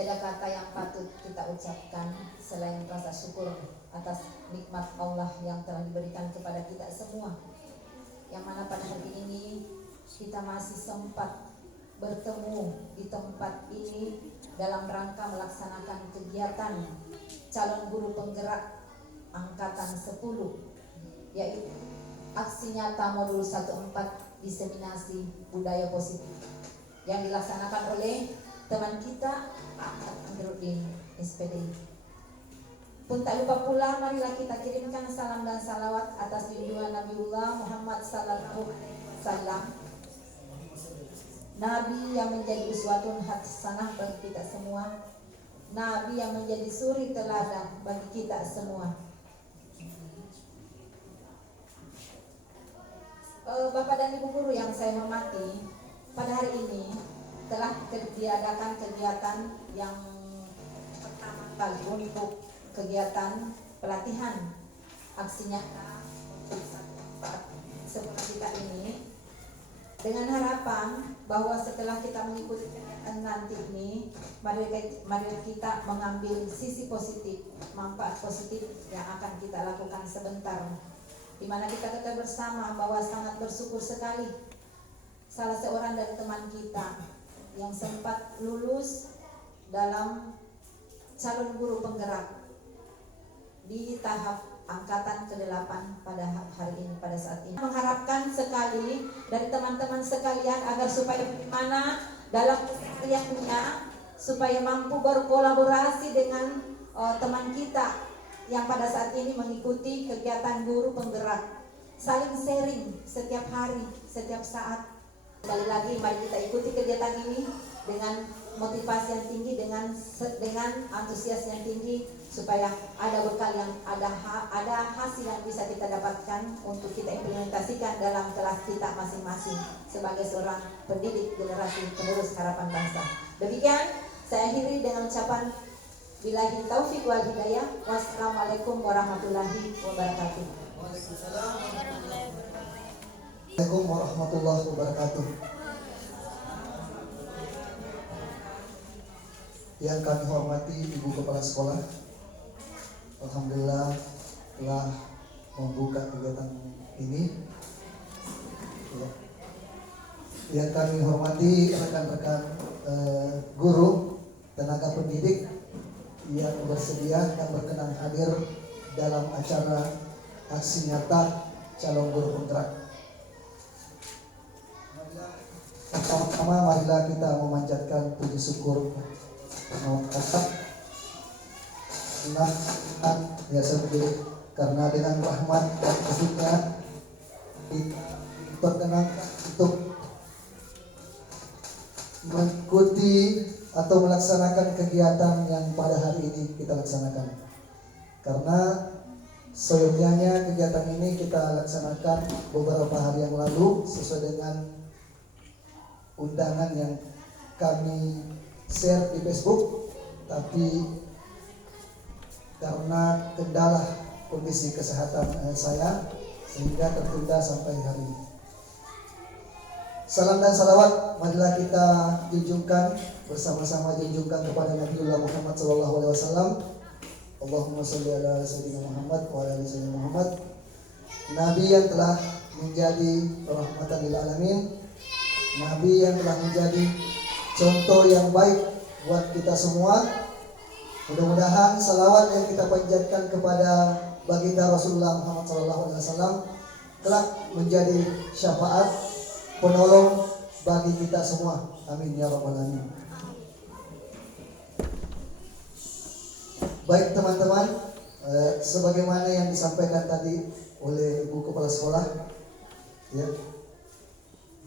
Tiada kata yang patut kita ucapkan selain rasa syukur atas nikmat Allah yang telah diberikan kepada kita semua, yang mana pada hari ini kita masih sempat bertemu di tempat ini dalam rangka melaksanakan kegiatan calon guru penggerak angkatan 10, yaitu aksi nyata modul 14 diseminasi budaya positif yang dilaksanakan oleh teman kita Andruddin SPD. Pun tak lupa pula, marilah kita kirimkan salam dan salawat atas junjungan Nabiullah Muhammad sallallahu alaihi wasallam, Nabi yang menjadi uswatun hasanah bagi kita semua, Nabi yang menjadi suri teladan bagi kita semua. Bapak dan Ibu guru yang saya hormati, pada hari ini telah diadakan kegiatan yang pertama kali untuk kegiatan pelatihan aksi nyata sekolah kita ini, dengan harapan bahwa setelah kita mengikuti kegiatan nanti ini, mari kita mengambil sisi positif, manfaat positif yang akan kita lakukan sebentar, di mana kita ketahui bersama bahwa sangat bersyukur sekali salah seorang dari teman kita yang sempat lulus dalam calon guru penggerak di tahap angkatan ke-8 pada hari ini, pada saat ini. Mengharapkan sekali dari teman-teman sekalian agar supaya bagaimana dalam kesehariannya supaya mampu berkolaborasi dengan teman kita yang pada saat ini mengikuti kegiatan guru penggerak, saling sharing setiap hari, setiap saat. Sekali lagi mari kita ikuti kegiatan ini dengan motivasi yang tinggi, dengan antusias yang tinggi, supaya ada bekal yang ada hasil yang bisa kita dapatkan untuk kita implementasikan dalam kelas kita masing-masing sebagai seorang pendidik generasi penerus harapan bangsa. Demikian saya akhiri dengan ucapan billahi taufiq wal hidayah. Wassalamualaikum warahmatullahi wabarakatuh. Assalamualaikum warahmatullahi wabarakatuh. Yang kami hormati Ibu Kepala Sekolah, alhamdulillah telah membuka kegiatan ini. Yang kami hormati rekan-rekan guru, tenaga pendidik yang bersedia dan berkenan hadir dalam acara aksi nyata calon guru penggerak. Pertama-tama marilah kita memanjatkan puji syukur ya sendiri, karena dengan rahmat dan kasih-Nya kita diperkenankan untuk mengikuti atau melaksanakan kegiatan yang pada hari ini kita laksanakan. Karena seyogyanya kegiatan ini kita laksanakan beberapa hari yang lalu sesuai dengan undangan yang kami share di Facebook, tapi karena kendala kondisi kesehatan saya sehingga tertunda sampai hari ini. Salam dan salawat marilah kita junjungkan bersama-sama, junjungkan kepada Nabiullah Muhammad SAW. Allahumma sholli ala sayyidina Muhammad wa ala ali sayyidina Muhammad. Nabi yang telah menjadi rahmatan lil alamin, Nabi yang telah menjadi contoh yang baik buat kita semua. Mudah-mudahan salawat yang kita panjatkan kepada baginda Rasulullah Muhammad SAW kelak menjadi syafaat penolong bagi kita semua. Amin ya rabbal alamin. Baik teman-teman, sebagaimana yang disampaikan tadi oleh Ibu Kepala Sekolah, ya,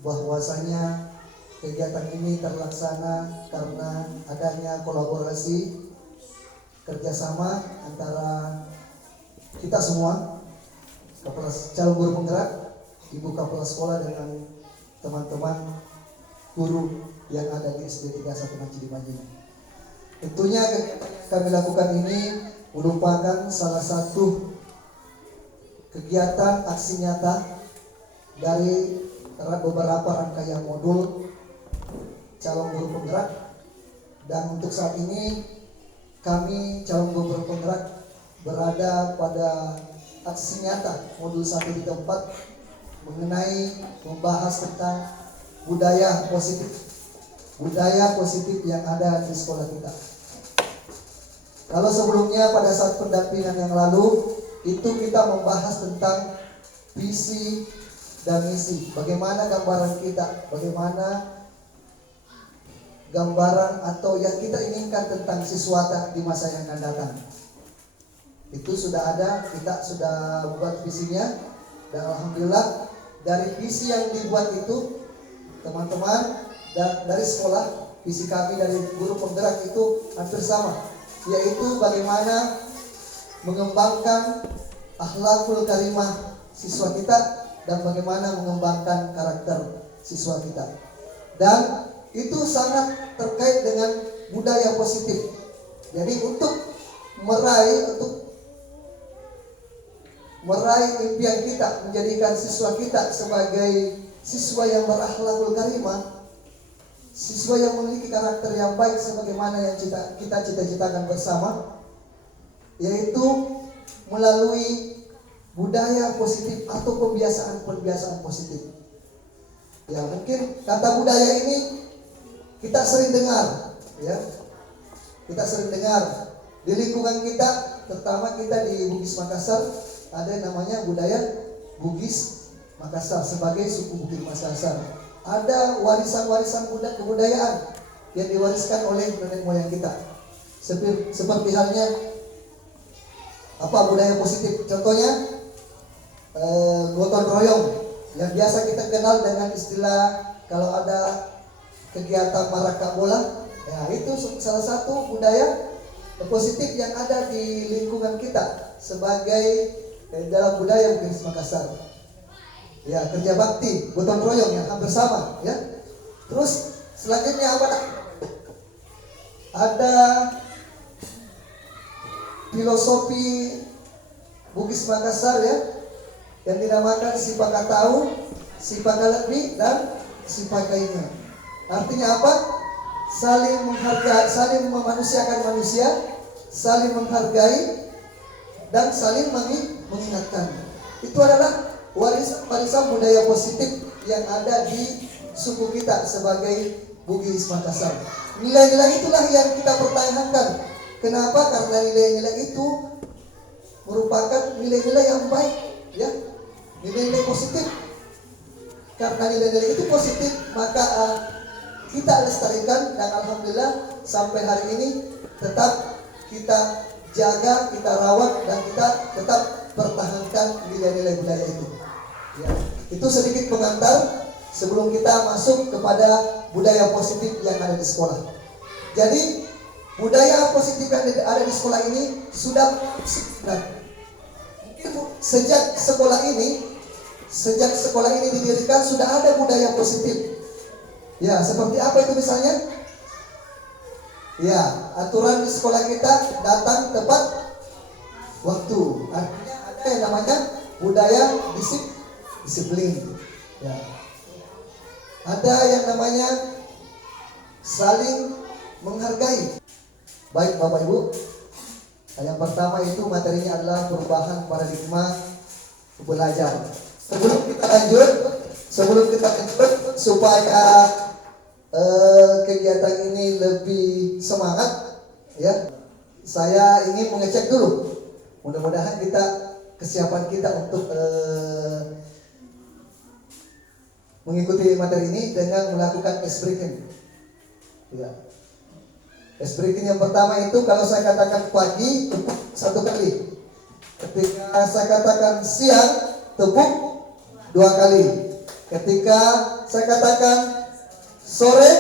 bahwasanya kegiatan ini terlaksana karena adanya kolaborasi kerjasama antara kita semua, kepala calon guru penggerak, Ibu Kepala Sekolah dengan teman-teman guru yang ada di SD 31 Majid Majid. Tentunya kegiatan yang kami lakukan ini merupakan salah satu kegiatan aksi nyata dari beberapa rangkaian modul calon guru penggerak Dan untuk saat ini kami calon gubernur penggerak berada pada aksi nyata modul 1 di tempat mengenai membahas tentang budaya positif yang ada di sekolah kita. Kalau sebelumnya pada saat pendampingan yang lalu itu kita membahas tentang visi dan misi, bagaimana gambaran kita, bagaimana gambaran atau yang kita inginkan tentang siswata di masa yang akan datang. Itu sudah ada, kita sudah buat visinya, dan alhamdulillah dari visi yang dibuat itu teman-teman dan dari sekolah, visi kami dari guru penggerak itu hampir sama, yaitu bagaimana mengembangkan akhlakul karimah siswa kita dan bagaimana mengembangkan karakter siswa kita. Dan itu sangat terkait dengan budaya positif. Jadi untuk meraih impian kita menjadikan siswa kita sebagai siswa yang berakhlakul karimah, siswa yang memiliki karakter yang baik sebagaimana yang kita cita-citakan bersama, yaitu melalui budaya positif atau pembiasaan positif. Ya, mungkin kata budaya ini kita sering dengar, ya. Kita sering dengar di lingkungan kita, terutama kita di Bugis Makassar, ada yang namanya budaya Bugis Makassar sebagai suku Bugis Makassar. Ada warisan-warisan kebudayaan yang diwariskan oleh nenek moyang kita. Seperti halnya apa budaya positif? Contohnya gotong royong yang biasa kita kenal dengan istilah kalau ada kegiatan maraka bola, ya itu salah satu budaya positif yang ada di lingkungan kita sebagai dalam budaya Bugis Makassar. Ya, kerja bakti, gotong royong yang hampir sama, ya. Terus selanjutnya apa? Ada filosofi Bugis Makassar, ya, yang dinamakan sipakatau, sipakalebi, dan sipakaina. Artinya apa? Saling menghargai, saling memanusiakan manusia, saling menghargai, dan saling mengingatkan. Itu adalah warisan budaya positif yang ada di suku kita sebagai Bugis Makassar. Nilai-nilai itulah yang kita pertahankan. Kenapa? Karena nilai-nilai itu merupakan nilai-nilai yang baik, ya, nilai-nilai positif. Karena nilai-nilai itu positif, maka kita lestarikan, dan alhamdulillah sampai hari ini tetap kita jaga, kita rawat, dan kita tetap pertahankan nilai-nilai budaya itu. Ya, itu sedikit pengantar sebelum kita masuk kepada budaya positif yang ada di sekolah. Jadi budaya positif yang ada di sekolah ini sudah sejak sekolah ini didirikan sudah ada budaya positif. Ya, seperti apa itu misalnya? Ya, aturan di sekolah kita datang tepat waktu. Artinya ada yang namanya budaya disiplin. Ya. Ada yang namanya saling menghargai. Baik Bapak Ibu, yang pertama itu materinya adalah perubahan paradigma belajar. Sebelum kita lanjut supaya kegiatan ini lebih semangat, ya, saya ingin mengecek dulu. Mudah-mudahan kesiapan kita untuk mengikuti materi ini dengan melakukan ice breaking. Ya. Ice breaking yang pertama itu kalau saya katakan pagi, tepuk 1 kali. Ketika saya katakan siang, tepuk 2 kali. Ketika saya katakan sore,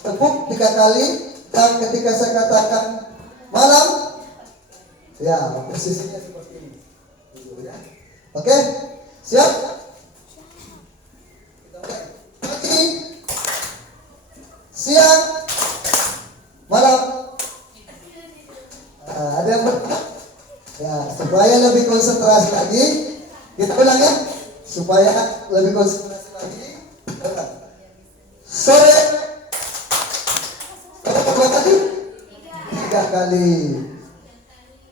tepuk 3 kali. Dan ketika saya katakan malam, ya posisinya seperti ini. Oke, siap? Pagi, siang, malam. Ada yang ya, supaya lebih konsentrasi lagi, kita ulang ya, supaya lebih konsentrasi lagi. Sore, apa tadi? 3 kali.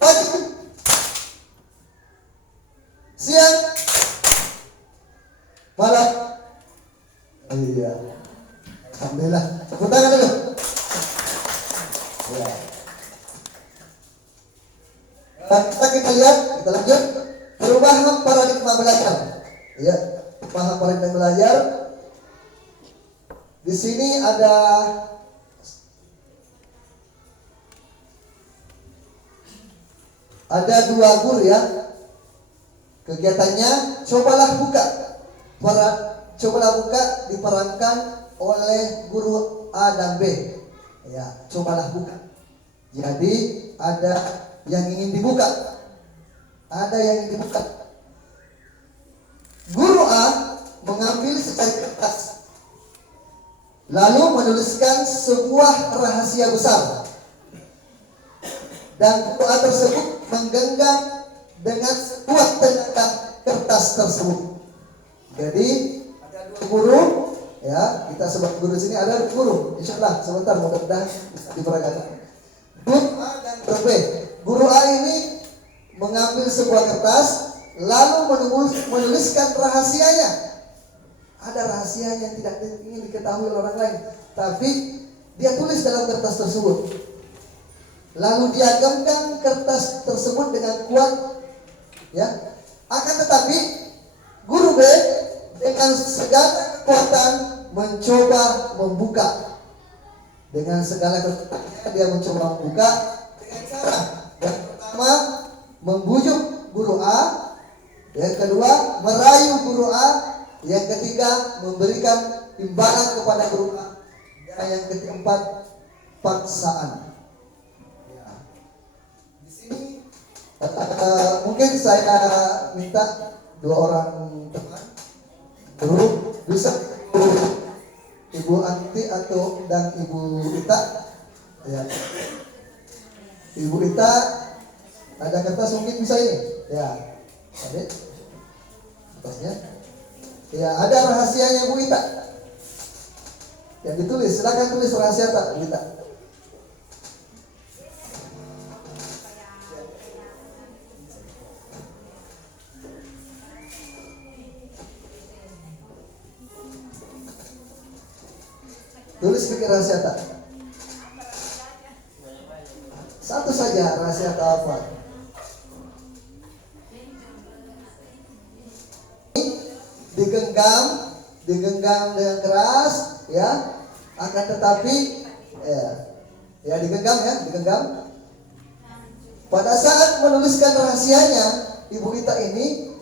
Pagi, siang, malam. Iya. Alhamdulillah. Tepuk tangan dulu. Ya. Kita lihat, kita lanjut. Perubahan paradigma belajar. Ya, paham paradigma belajar. Di sini ada 2 guru ya. Kegiatannya cobalah buka diperankan oleh guru A dan B. Ya, cobalah buka. Jadi ada yang ingin dibuka. Ada yang ingin dibuka. Guru A mengambil secari kertas, lalu menuliskan sebuah rahasia besar. Dan guru A tersebut menggenggam dengan sekuat tenaga kertas tersebut. Jadi ada 2 guru, ya kita sebut guru sini ada 2 guru. Insyaallah sebentar mudah-mudahan bisa diperagakan. Guru A dan guru B. Guru A ini mengambil sebuah kertas lalu menuliskan rahasianya. Ada rahasianya yang tidak ingin diketahui oleh orang lain, tapi dia tulis dalam kertas tersebut. Lalu dia genggam kertas tersebut dengan kuat, ya. Akan tetapi guru B dengan segala kekuatan mencoba membuka. Dengan segala kekuatannya dia mencoba membuka dengan cara yang pertama membujuk guru A, yang kedua merayu guru A, yang ketiga memberikan imbalan kepada guru A, dan yang keempat paksaan. Ya. Di sini mungkin saya minta 2 orang teman guru bisa Ibu Anti dan Ibu Ita. Ya. Ibu Ita ada kertas mungkin bisa ini. Ya. Ada kertasnya. Ya, ada rahasianya Bu Ita. Yang ditulis, silakan tulis rahasia tak Bu Ita. Tulis pikir rahasia tak? Satu saja rahasia tak apa? Digenggam dengan keras, ya. Akan tetapi, ya digenggam. Pada saat menuliskan rahasianya, Ibu Ita ini,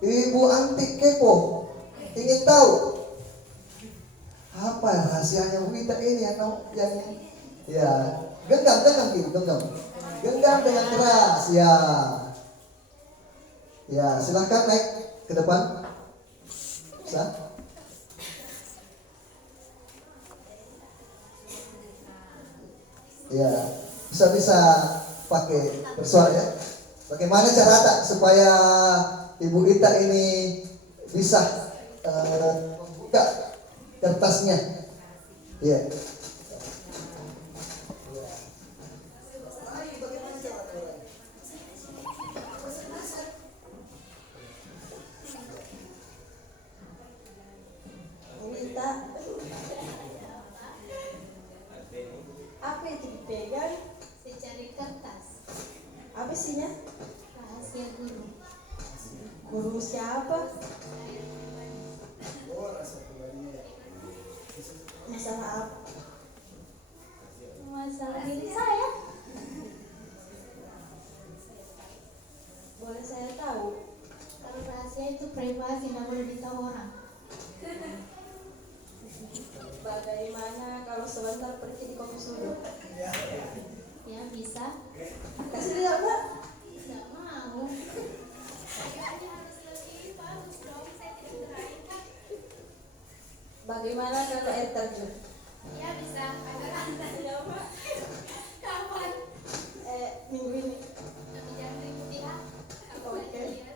Ibu Anti kepo, ingin tahu apa rahasianya Bu Ita ini yang ya genggam dengan keras, ya. Ya, silahkan naik ke depan. Bisa? Ya, bisa pakai bersuara ya. Bagaimana cara tak supaya Ibu Ita ini bisa membuka kertasnya? Ya. Apa yang dipegang? Secari kertas. Apa isinya? Rahasia guru. Guru siapa? Masalah apa? Masalah diri saya. Boleh saya tahu? Kalau rahasia itu privasi, tidak boleh ditahu orang. Bagaimana kalau sebentar pergi di kopi dulu? Ya bisa. Kasih lihat Mbak. Tidak mau. Bagaimana kalau air terjun? Ya bisa. Kapan? Minggu ini. Tapi jangan ikuti ya. Oke.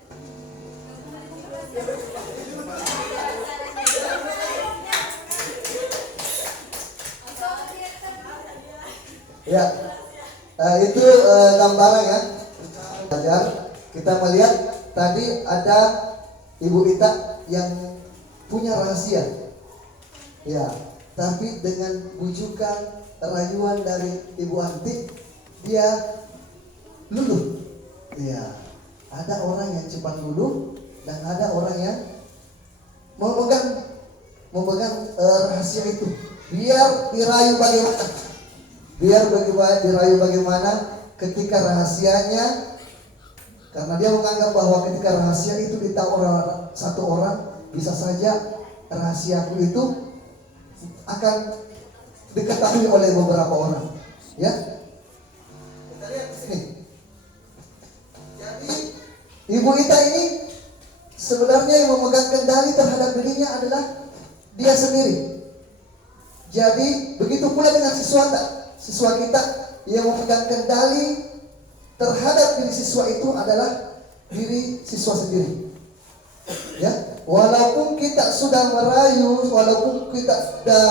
Ya, itu gambaran ya. Belajar, kita melihat tadi ada Ibu Ita yang punya rahasia. Ya, tapi dengan bujukan rayuan dari Ibu Anti, dia luluh. Ya, ada orang yang cepat luluh dan ada orang yang memegang rahasia itu. Biar dirayu bagaimana? Dirayu bagaimana ketika rahasianya, karena dia menganggap bahwa ketika rahasia itu ditahu satu orang, bisa saja rahasiaku itu akan diketahui oleh beberapa orang. Ya, kita lihat di sini. Jadi Ibu Ita ini sebenarnya yang memegang kendali terhadap dirinya adalah dia sendiri. Jadi begitu pula dengan siswa kita yang memegang kendali terhadap diri siswa itu adalah diri siswa sendiri. Ya, walaupun kita sudah merayu, walaupun kita sudah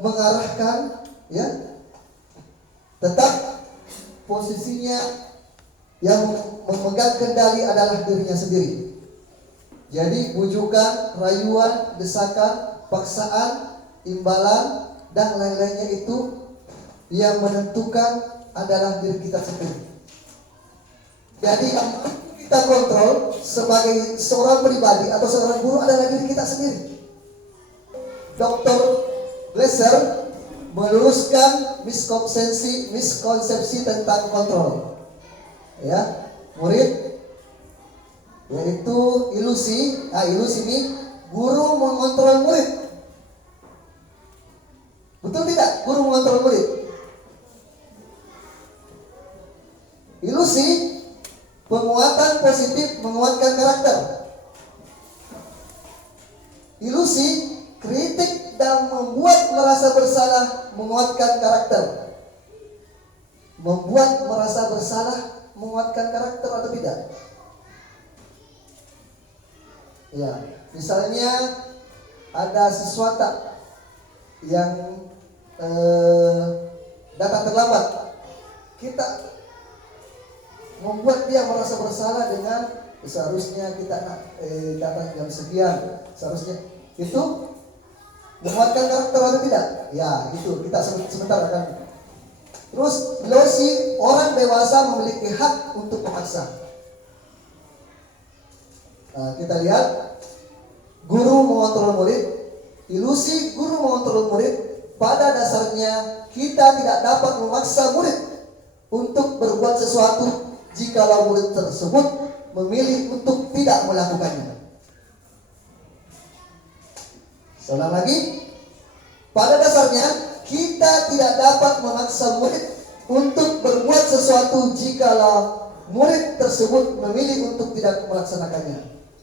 mengarahkan, ya, tetap posisinya yang memegang kendali adalah dirinya sendiri. Jadi bujukan, rayuan, desakan, paksaan, imbalan dan lain-lainnya itu yang menentukan adalah diri kita sendiri. Jadi yang kita kontrol sebagai seorang pribadi atau seorang guru adalah diri kita sendiri. Dr. Glaser meluruskan miskonsepsi tentang kontrol. Ya, murid, yaitu ilusi. Ilusi ini guru mengontrol murid. Betul tidak? Guru mengontrol murid. Ilusi, penguatan positif menguatkan karakter. Ilusi, kritik dan membuat merasa bersalah menguatkan karakter. Membuat merasa bersalah menguatkan karakter atau tidak? Ya, misalnya ada siswa yang datang terlambat, kita membuat dia merasa bersalah dengan seharusnya kita datang jam sekian, seharusnya itu menguatkan karakter atau tidak? Ya, itu kita sebentar akan. Terus ilusi, orang dewasa memiliki hak untuk memaksa. Kita lihat guru mengontrol murid. Ilusi guru mengontrol murid, pada dasarnya kita tidak dapat memaksa murid untuk berbuat sesuatu jikalau murid tersebut memilih untuk tidak melakukannya. Seulang lagi, pada dasarnya kita tidak dapat memaksa murid untuk berbuat sesuatu jikalau murid tersebut memilih untuk tidak melaksanakannya.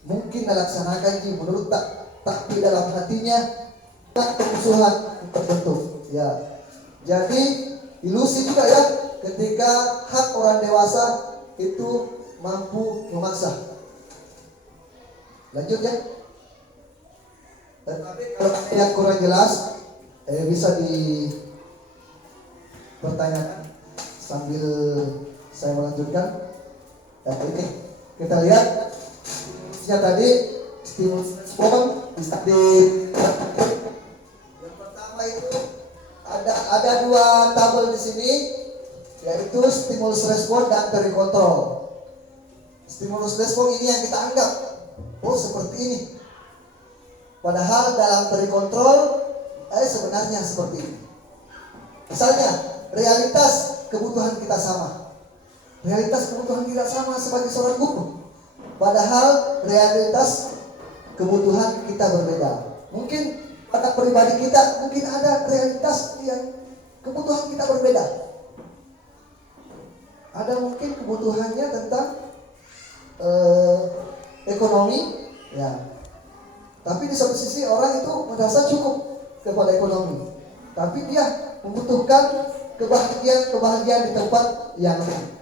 Mungkin melaksanakan menurut tapi dalam hatinya permusuhan terbentuk. Ya, jadi ilusi juga ya, ketika hak orang dewasa itu mampu memaksa. Lanjut ya. Tapi kalau yang kurang jelas, bisa dipertanyakan sambil saya melanjutkan. Ini kita lihat tadi stimulus respon bisa yang pertama itu ada dua tabel di sini, yaitu stimulus respon dan terkontrol. Stimulus respon ini yang kita anggap seperti ini, padahal dalam terkontrol sebenarnya seperti ini. Misalnya realitas kebutuhan kita sama. Realitas kebutuhan kita sama sebagai seorang guru, padahal realitas kebutuhan kita berbeda. Mungkin pada pribadi kita mungkin ada realitas yang kebutuhan kita berbeda. Ada mungkin kebutuhannya tentang ekonomi, ya. Tapi di satu sisi orang itu merasa cukup kepada ekonomi, tapi dia membutuhkan kebahagiaan di tempat yang lain.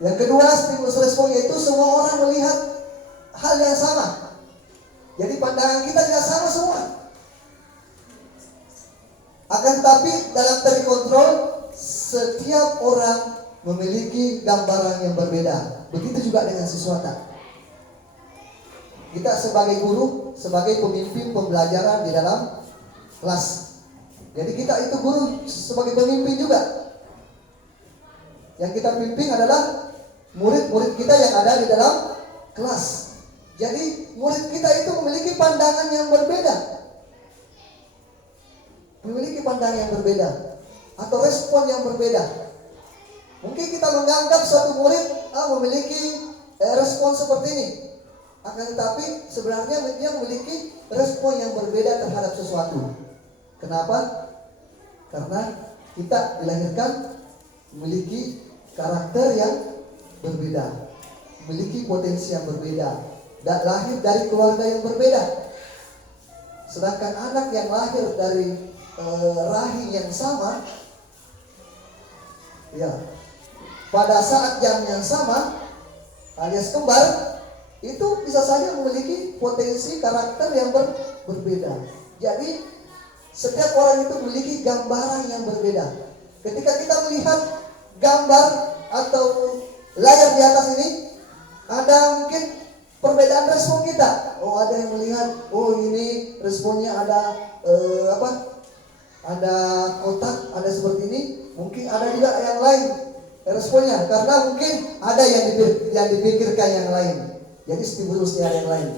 Yang kedua, stimulus respon, yaitu semua orang melihat hal yang sama. Jadi pandangan kita tidak sama semua. Akan tetapi dalam terkontrol setiap orang memiliki gambaran yang berbeda. Begitu juga dengan siswata. Kita sebagai guru, sebagai pemimpin pembelajaran di dalam kelas. Jadi kita itu guru sebagai pemimpin juga. Yang kita pimpin adalah murid-murid kita yang ada di dalam kelas. Jadi murid kita itu memiliki pandangan yang berbeda. Memiliki pandangan yang berbeda atau respon yang berbeda. Mungkin kita menganggap suatu murid memiliki respon seperti ini. Akan tetapi sebenarnya dia memiliki respon yang berbeda terhadap sesuatu. Kenapa? Karena kita dilahirkan memiliki karakter yang berbeda, memiliki potensi yang berbeda, dan lahir dari keluarga yang berbeda. Sedangkan anak yang lahir dari rahim yang sama, ya, pada saat jam yang sama, alias kembar, itu bisa saja memiliki potensi karakter yang berbeda. Jadi setiap orang itu memiliki gambaran yang berbeda. Ketika kita melihat gambar atau layar di atas ini, ada mungkin perbedaan respon kita. Oh, ada yang melihat, oh ini responnya ada ada kotak, ada seperti ini. Mungkin ada juga yang lain responnya, karena mungkin ada yang dipikirkan yang lain. Jadi stimulusnya yang lain.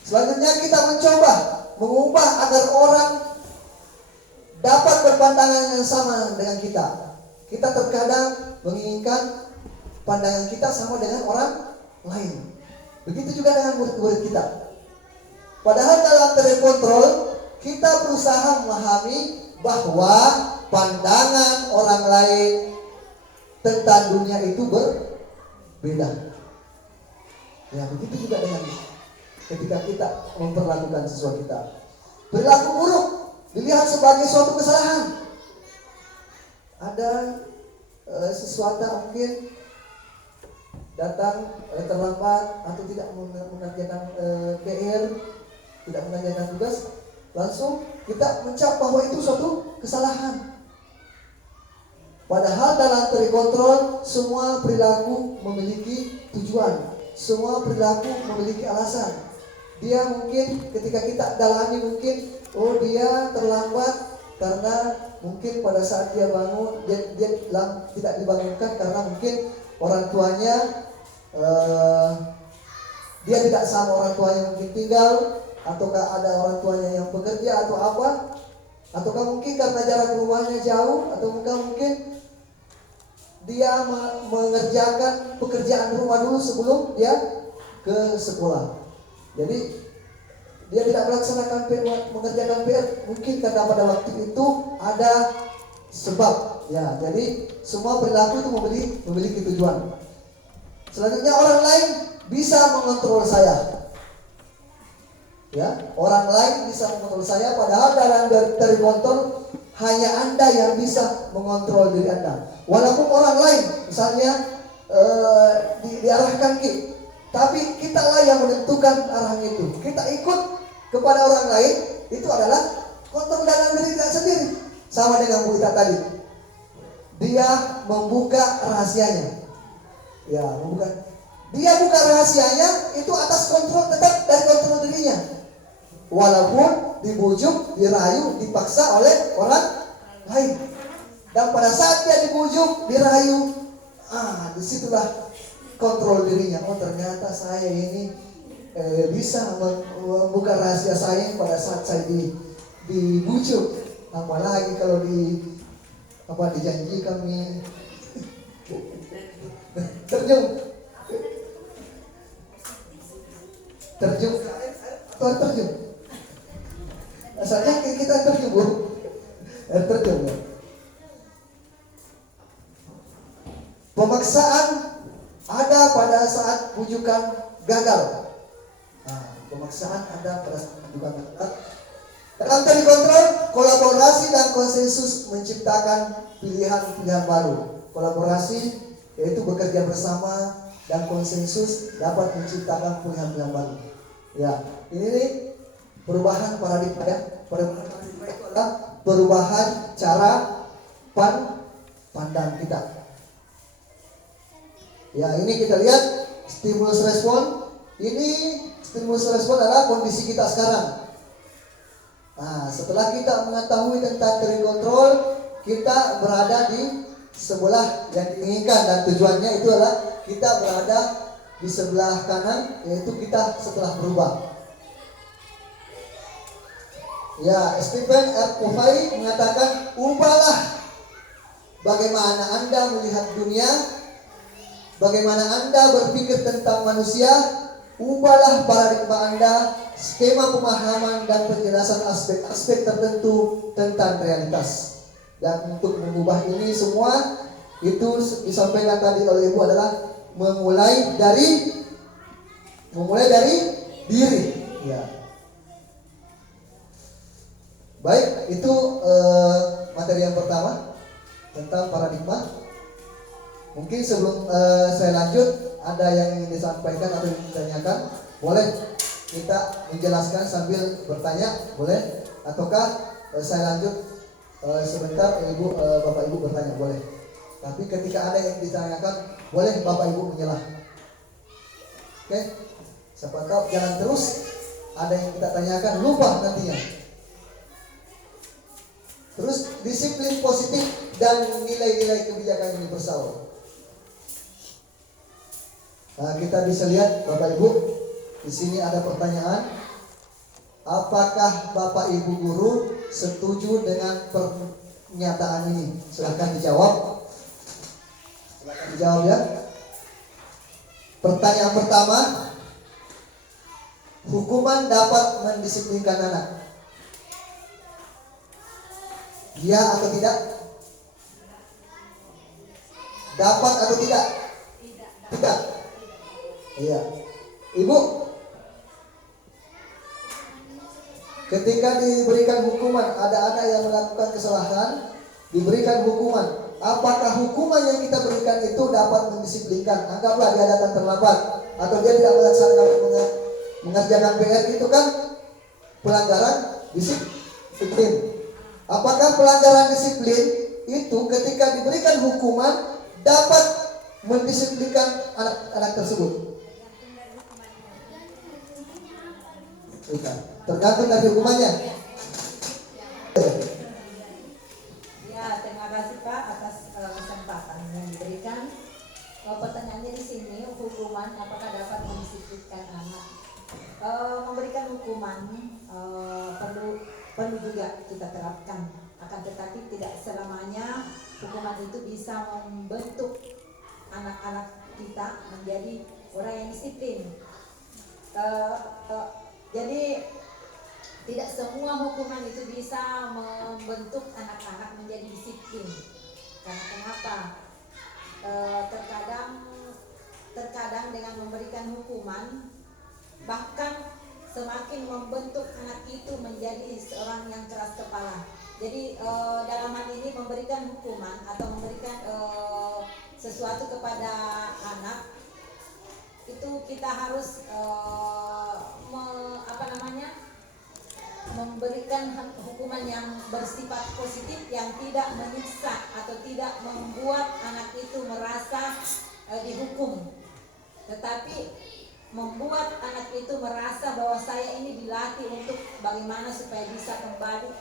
Selanjutnya kita mencoba mengubah agar orang dapat berpandangan yang sama dengan kita. Kita terkadang menginginkan pandangan kita sama dengan orang lain. Begitu juga dengan murid-murid kita. Padahal dalam terkontrol kita berusaha memahami bahwa pandangan orang lain tentang dunia itu berbeda. Ya, begitu juga dengan ketika kita memperlakukan siswa kita. Perilaku buruk dilihat sebagai suatu kesalahan. Ada siswata mungkin datang terlambat atau tidak mengerjakan PR, tidak mengerjakan tugas, langsung kita mencap bahwa itu suatu kesalahan. Padahal dalam terkontrol semua perilaku memiliki tujuan. Semua perilaku memiliki alasan. Dia mungkin ketika kita dalami mungkin, oh dia terlambat karena mungkin pada saat dia bangun dia tidak dibangunkan karena mungkin orang tuanya dia tidak sama orang tuanya mungkin tinggal, ataukah ada orang tuanya yang bekerja atau apa, ataukah mungkin karena jarak rumahnya jauh, atau mungkin dia mengerjakan pekerjaan rumah dulu sebelum dia ke sekolah. Jadi dia tidak melaksanakan mengerjakan PR mungkin karena pada waktu itu ada sebab. Ya, jadi semua perilaku itu memiliki tujuan. Selanjutnya orang lain bisa mengontrol saya. Ya, orang lain bisa mengontrol saya, padahal dalam terkontrol hanya Anda yang bisa mengontrol diri Anda. Walaupun orang lain misalnya diarahkan tapi kitalah yang menentukan arahnya itu. Kita ikut kepada orang lain, itu adalah kontrol dalam diri kita sendiri. Sama dengan Bu Ita tadi, dia membuka rahasianya. Ya, dia buka rahasianya itu atas kontrol, tetap dari kontrol dirinya. Walaupun dibujuk, dirayu, dipaksa oleh orang lain. Dan pada saat dia dibujuk, dirayu, disitulah kontrol dirinya. Oh, ternyata saya ini bisa membuka rahasia saya pada saat saya dibujuk. Apalagi kalau dijanjikan nih terjun asalnya kita terjun, Bu. Terjun ya. Pemaksaan ada pada saat bujukan gagal. Pemaksaan ada pada saat bujukan gagal. Dalam terkontrol, kolaborasi dan konsensus menciptakan pilihan-pilihan baru. Kolaborasi yaitu bekerja bersama, dan konsensus dapat menciptakan pilihan-pilihan baru. Ya, ini perubahan paradigma ya. Paradigma itu adalah perubahan cara pandang kita. Ya, ini kita lihat stimulus respon. Ini stimulus respon adalah kondisi kita sekarang. Nah, setelah kita mengetahui tentang trend control, kita berada di sebelah yang diinginkan, dan tujuannya itu adalah kita berada di sebelah kanan, yaitu kita setelah berubah. Ya, Stephen R. Covey mengatakan, ubahlah bagaimana Anda melihat dunia, bagaimana Anda berpikir tentang manusia, ubahlah paradigma Anda, skema pemahaman dan penjelasan aspek-aspek tertentu tentang realitas. Dan untuk mengubah ini semua, itu disampaikan tadi oleh Ibu adalah memulai dari diri. Ya. Baik, itu materi yang pertama tentang paradigma. Mungkin sebelum saya lanjut, ada yang ingin disampaikan atau ingin ditanyakan, boleh kita menjelaskan sambil bertanya, boleh? Ataukah saya lanjut sebentar, Bapak Ibu bertanya, boleh? Tapi ketika ada yang ditanyakan, boleh Bapak Ibu menyelah. Oke? Siapa tahu jangan terus ada yang kita tanyakan lupa nantinya. Terus disiplin positif dan nilai-nilai kebijakan universal. Nah, kita bisa lihat Bapak Ibu, di sini ada pertanyaan. Apakah Bapak Ibu guru setuju dengan pernyataan ini? Silahkan dijawab. Silahkan dijawab ya. Pertanyaan pertama, hukuman dapat mendisiplinkan anak. Ya atau tidak? Dapat atau tidak? Tidak. Iya. Ibu, ketika diberikan hukuman, ada anak yang melakukan kesalahan, diberikan hukuman. Apakah hukuman yang kita berikan itu dapat mendisiplinkan? Anggaplah dia datang terlambat atau dia tidak melaksanakan mengerjakan PR, itu kan pelanggaran disiplin. Apakah pelanggaran disiplin itu ketika diberikan hukuman dapat mendisiplinkan anak-anak tersebut? Tergantung dari hukumannya. Ya, terima kasih Pak atas kesempatan yang diberikan. Pertanyaannya di sini, hukuman apakah dapat mendisiplinkan anak? Memberikan hukuman perlu juga kita terapkan. Akan tetapi tidak selamanya hukuman itu bisa membentuk anak-anak kita menjadi orang yang disiplin. Jadi tidak semua hukuman itu bisa membentuk anak-anak menjadi disiplin. Karena kenapa? Terkadang dengan memberikan hukuman bahkan semakin membentuk anak itu menjadi seorang yang keras kepala. Jadi dalam hal ini memberikan hukuman atau memberikan sesuatu kepada anak itu kita harus memberikan hukuman yang bersifat positif, yang tidak menyiksa atau tidak membuat anak itu merasa dihukum, tetapi membuat anak itu merasa bahwa saya ini dilatih untuk bagaimana supaya bisa kembali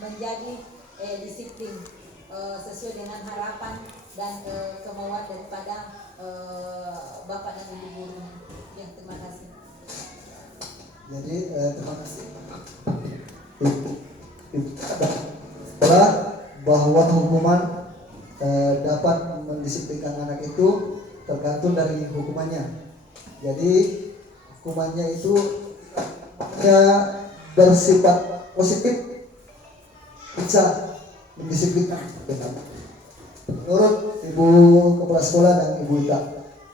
menjadi disiplin sesuai dengan harapan dan kemauan daripada Bapak dan Ibu guru. Ya, terima kasih. Jadi terima kasih. Bahwa hukuman dapat mendisiplinkan anak itu tergantung dari hukumannya. Jadi hukumannya itu bersifat positif, bisa mendisiplinkan. Menurut Ibu Kepala Sekolah dan Ibu Ita,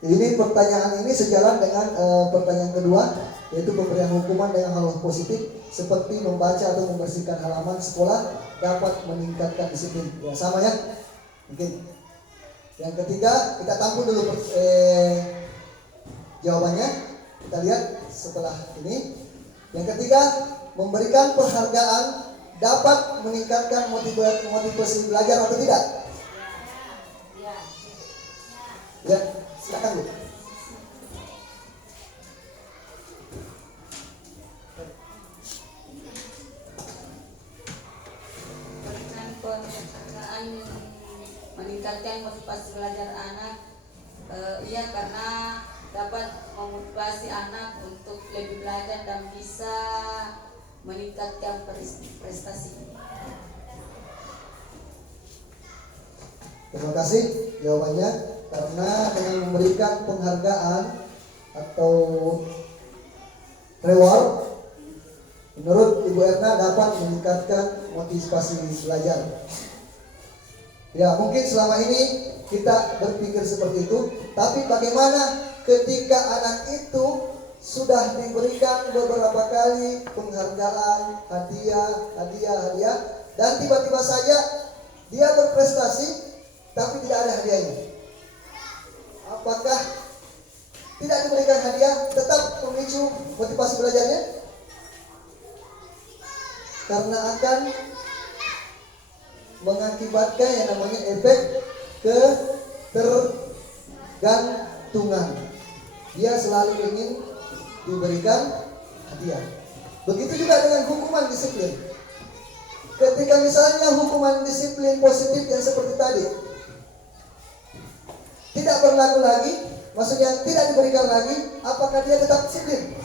ini pertanyaan ini sejalan dengan pertanyaan kedua, yaitu pemberian hukuman dengan hal positif seperti membaca atau membersihkan halaman sekolah dapat meningkatkan disiplin. Ya, sama ya, mungkin. Yang ketiga, kita tampung dulu jawabannya. Kita lihat setelah ini. Yang ketiga, memberikan penghargaan dapat meningkatkan motivasi belajar atau tidak? Ya, silakan Bu. Dengan penghargaan meningkatkan motivasi belajar anak, iya karena dapat memotivasi anak untuk lebih belajar dan bisa meningkatkan prestasi. Terima kasih jawabannya. Karena dengan memberikan penghargaan atau reward, menurut Ibu Erna dapat meningkatkan motivasi belajar. Ya, mungkin selama ini kita berpikir seperti itu, tapi bagaimana ketika anak itu sudah diberikan beberapa kali penghargaan, hadiah, dan tiba-tiba saja dia berprestasi, tapi tidak ada hadiahnya. Apakah tidak diberikan hadiah tetap memicu motivasi belajarnya? Karena akan mengakibatkan yang namanya efek ketergantungan. Dia selalu ingin diberikan hadiah. Begitu juga dengan hukuman disiplin. Ketika misalnya hukuman disiplin positif yang seperti tadi tidak berlaku lagi, maksudnya tidak diberikan lagi, apakah dia tetap disiplin?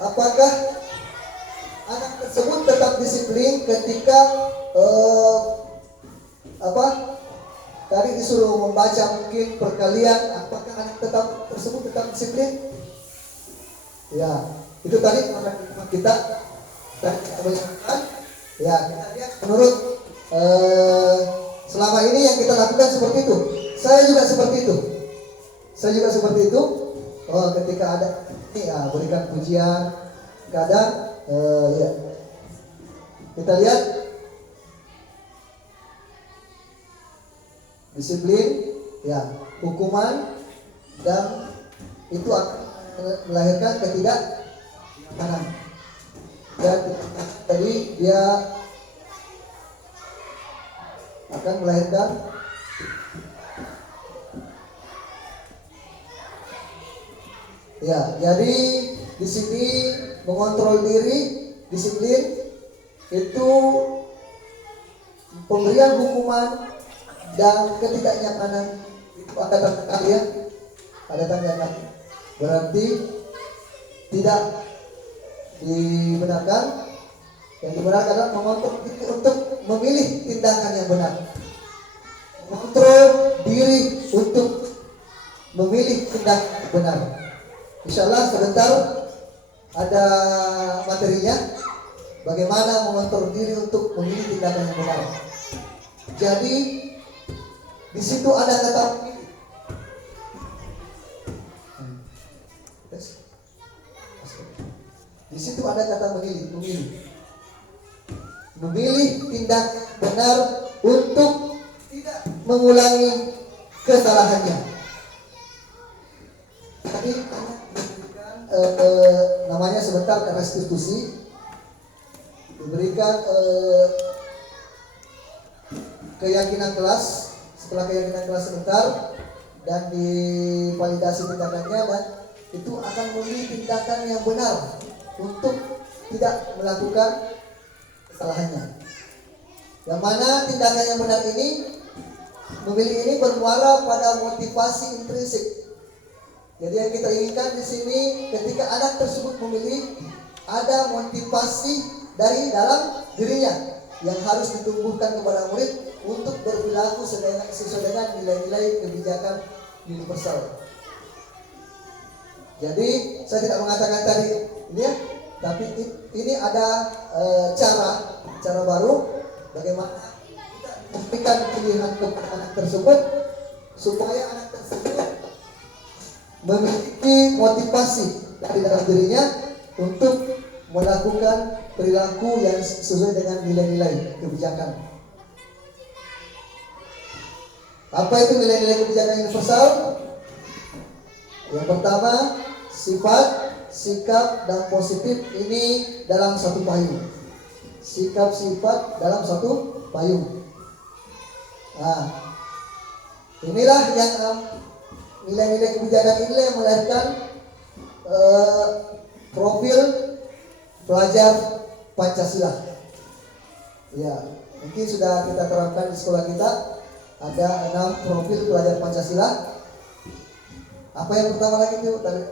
Apakah anak tersebut tetap disiplin ketika tadi disuruh membaca mungkin perkalian, apakah anak tersebut tetap disiplin? Ya, itu tadi kita bacakan. Ya, kita lihat menurut selama ini yang kita lakukan seperti itu. Saya juga seperti itu. Oh, ketika ada berikan pujian, kadang ya. Kita lihat disiplin, ya, hukuman, dan itu akan melahirkan ketidakpanan. Dan tadi dia akan melahirkan ya. Jadi di sini mengontrol diri, disiplin itu pemberian hukuman dan ketidaknyamanan itu ada tanda kali, ada tanda kali. Berarti tidak dibenarkan. Yang dibenarkan adalah mengontrol diri untuk memilih tindakan yang benar. Mengontrol diri untuk memilih tindakan yang benar. Insyaallah sebentar ada materinya. Bagaimana mengontrol diri untuk memilih tindakan yang benar. Jadi di situ ada kata memilih. Di situ ada kata memilih. Memilih tindak benar untuk tidak mengulangi kesalahannya. Tadi namanya sebentar restitusi. Diberikan keyakinan kelas. Setelah keyakinan kelas sebentar dan divalidasi tindakannya, dan itu akan memilih tindakan yang benar untuk tidak melakukan kesalahannya. Yang mana tindakan yang benar ini, memilih ini bermuara pada motivasi intrinsik. Jadi yang kita inginkan di sini ketika anak tersebut memilih, ada motivasi dari dalam dirinya yang harus ditumbuhkan kepada murid untuk berperilaku sesuai dengan nilai-nilai kebijakan universal. Jadi saya tidak mengatakan tadi ini ya, tapi ini ada cara baru bagaimana kita memberikan pilihan kepada anak tersebut supaya anak tersebut memiliki motivasi dari dalam dirinya untuk melakukan perilaku yang sesuai dengan nilai-nilai kebijakan. Apa itu nilai-nilai kebijakan universal? Yang pertama, sifat sikap dan positif ini dalam satu payung. Sikap sifat dalam satu payung. Nah, inilah yang nilai-nilai kebijakan inilah yang melahirkan profil pelajar Pancasila. Ya, mungkin sudah kita terapkan di sekolah kita. Ada 6 profil pelajar Pancasila. Apa yang pertama lagi itu tadi?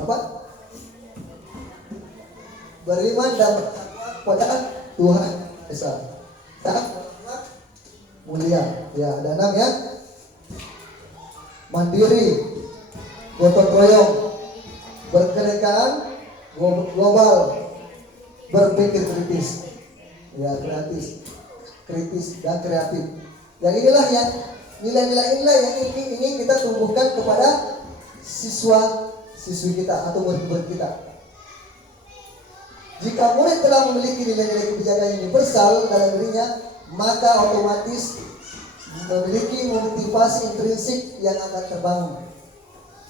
Apa? Beriman dan bertakwa kepada Tuhan Esa. Dan mulia. Ya, ada 6 ya. Mandiri, gotong royong, berkenekaan global, berpikir kritis. Ya, kritis dan kreatif. Dan inilah yang nilai-nilai inilah yang ingin kita tumbuhkan kepada siswa-siswi kita atau murid-murid kita. Jika murid telah memiliki nilai-nilai kebijakan yang universal dalam dirinya, maka otomatis memiliki motivasi intrinsik yang akan terbangun.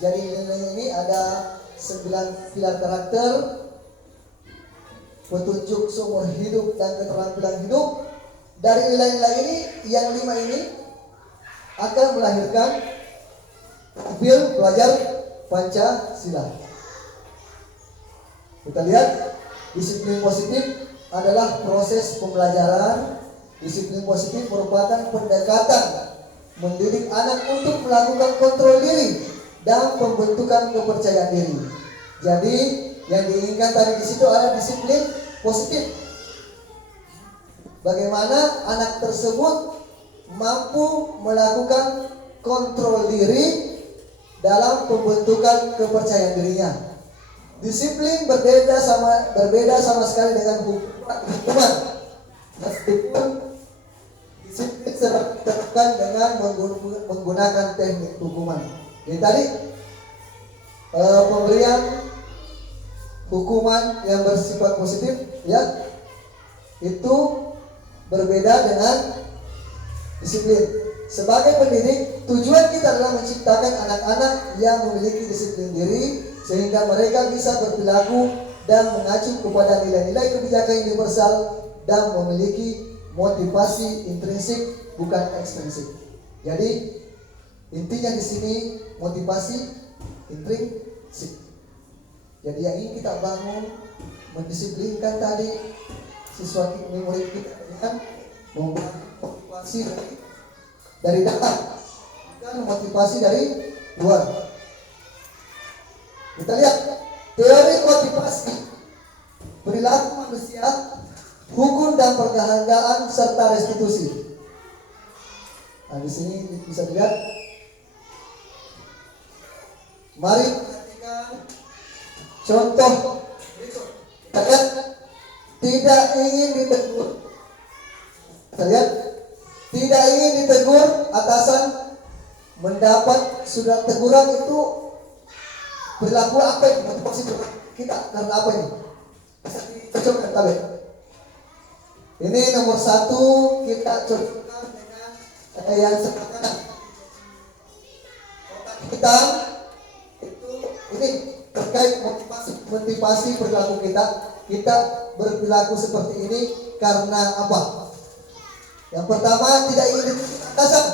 Jadi nilai ini ada 9 pilar karakter, petunjuk seumur hidup dan keterampilan hidup. Dari nilai-nilai ini, yang 5 ini akan melahirkan profil pelajar Pancasila. Kita lihat, disiplin positif adalah proses pembelajaran. Disiplin positif merupakan pendekatan mendidik anak untuk melakukan kontrol diri dan pembentukan kepercayaan diri. Jadi yang diinginkan tadi di situ adalah disiplin positif. Bagaimana anak tersebut mampu melakukan kontrol diri dalam pembentukan kepercayaan dirinya. Disiplin berbeda sama sekali dengan hukuman. Meskipun disiplin terapkan dengan menggunakan teknik hukuman. Jadi tadi pemberian hukuman yang bersifat positif, ya, itu berbeda dengan disiplin. Sebagai pendidik, tujuan kita adalah menciptakan anak-anak yang memiliki disiplin diri sehingga mereka bisa berperilaku dan mengacu kepada nilai-nilai kebijakan universal dan memiliki motivasi intrinsik bukan ekstrinsik. Jadi intinya di sini motivasi intrinsik. Jadi yang ingin kita bangun, mendisiplinkan tadi siswa murid kita dengan membuat motivasi dari dalam, bukan motivasi dari luar. Kita lihat teori motivasi, perilaku manusia, hukum dan penghargaan serta restitusi. Nah, di sini bisa dilihat. Mari perhatikan contoh berikut. Kita lihat, tidak ingin ditegur. Kita lihat, tidak ingin ditegur atasan mendapat surat teguran itu perilaku apa yang motivasi kita karena apa ini? Bisa dicocokkan tabe. Ini nomor 1 kita cocokkan dengan yang sebelah kanan. Kotak hitam itu ini terkait motivasi perilaku kita. Kita berperilaku seperti ini karena apa? Yang pertama, tidak ingin ditegur atasan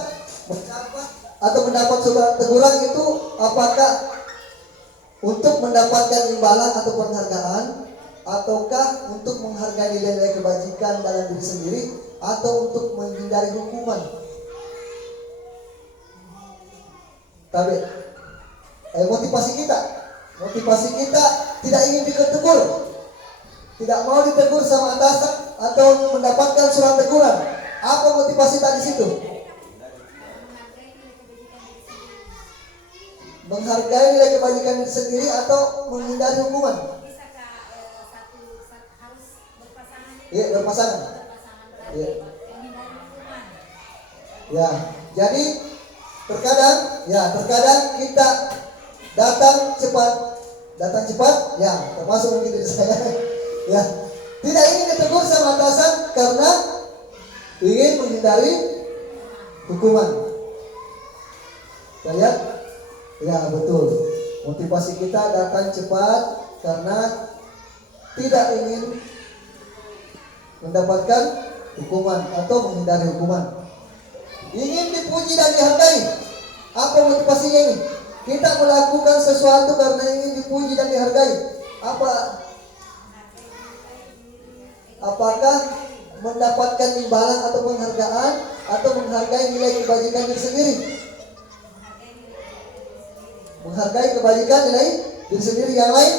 mendapat surat teguran itu apakah untuk mendapatkan imbalan atau penghargaan, ataukah untuk menghargai nilai-nilai kebajikan dalam diri sendiri, atau untuk menghindari hukuman? Tapi motivasi kita tidak ingin ditegur, tidak mau ditegur sama atasan atau mendapatkan surat teguran. Apa motivasi tadi situ? Menghargai nilai kebajikan diri sendiri atau menghindari hukuman? Iya, berpasangan. Iya. Ya, jadi terkadang kita datang cepat, ya, termasuk mungkin dari saya, ya, tidak ingin ditegur sama atasan karena ingin menghindari hukuman. Kita lihat, ya betul. Motivasi kita datang cepat karena tidak ingin mendapatkan hukuman atau menghindari hukuman. Ingin dipuji dan dihargai. Apa motivasinya ini? Kita melakukan sesuatu karena ingin dipuji dan dihargai. Apakah mendapatkan imbalan atau penghargaan atau menghargai nilai kebajikan diri sendiri? Menghargai kebajikan nilai diri sendiri yang lain?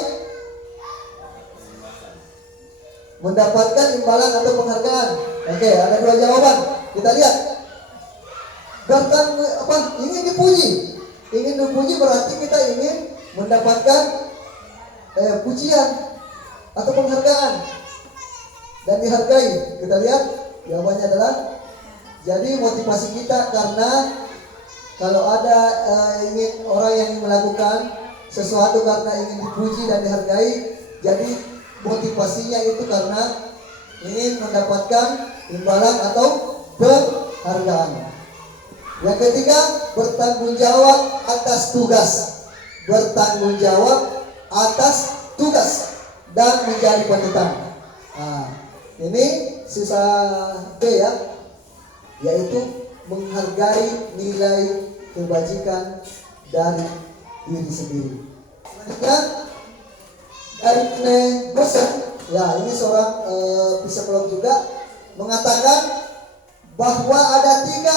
Mendapatkan imbalan atau penghargaan? Oke, ada dua jawaban. Kita lihat. Datang ingin dipuji. Ingin dipuji berarti kita ingin mendapatkan pujian atau penghargaan dan dihargai. Kita lihat jawabannya adalah, jadi motivasi kita karena kalau ada ingin orang yang melakukan sesuatu karena ingin dipuji dan dihargai, jadi motivasinya itu karena ingin mendapatkan imbalan atau penghargaan. Yang ketiga, bertanggung jawab atas tugas. Bertanggung jawab atas tugas dan menjadi panutan. Nah, ini sisa B ya, yaitu menghargai nilai kebajikan dari diri sendiri. Selanjutnya, dari Bersen, ya ini seorang psikolog juga mengatakan bahwa ada tiga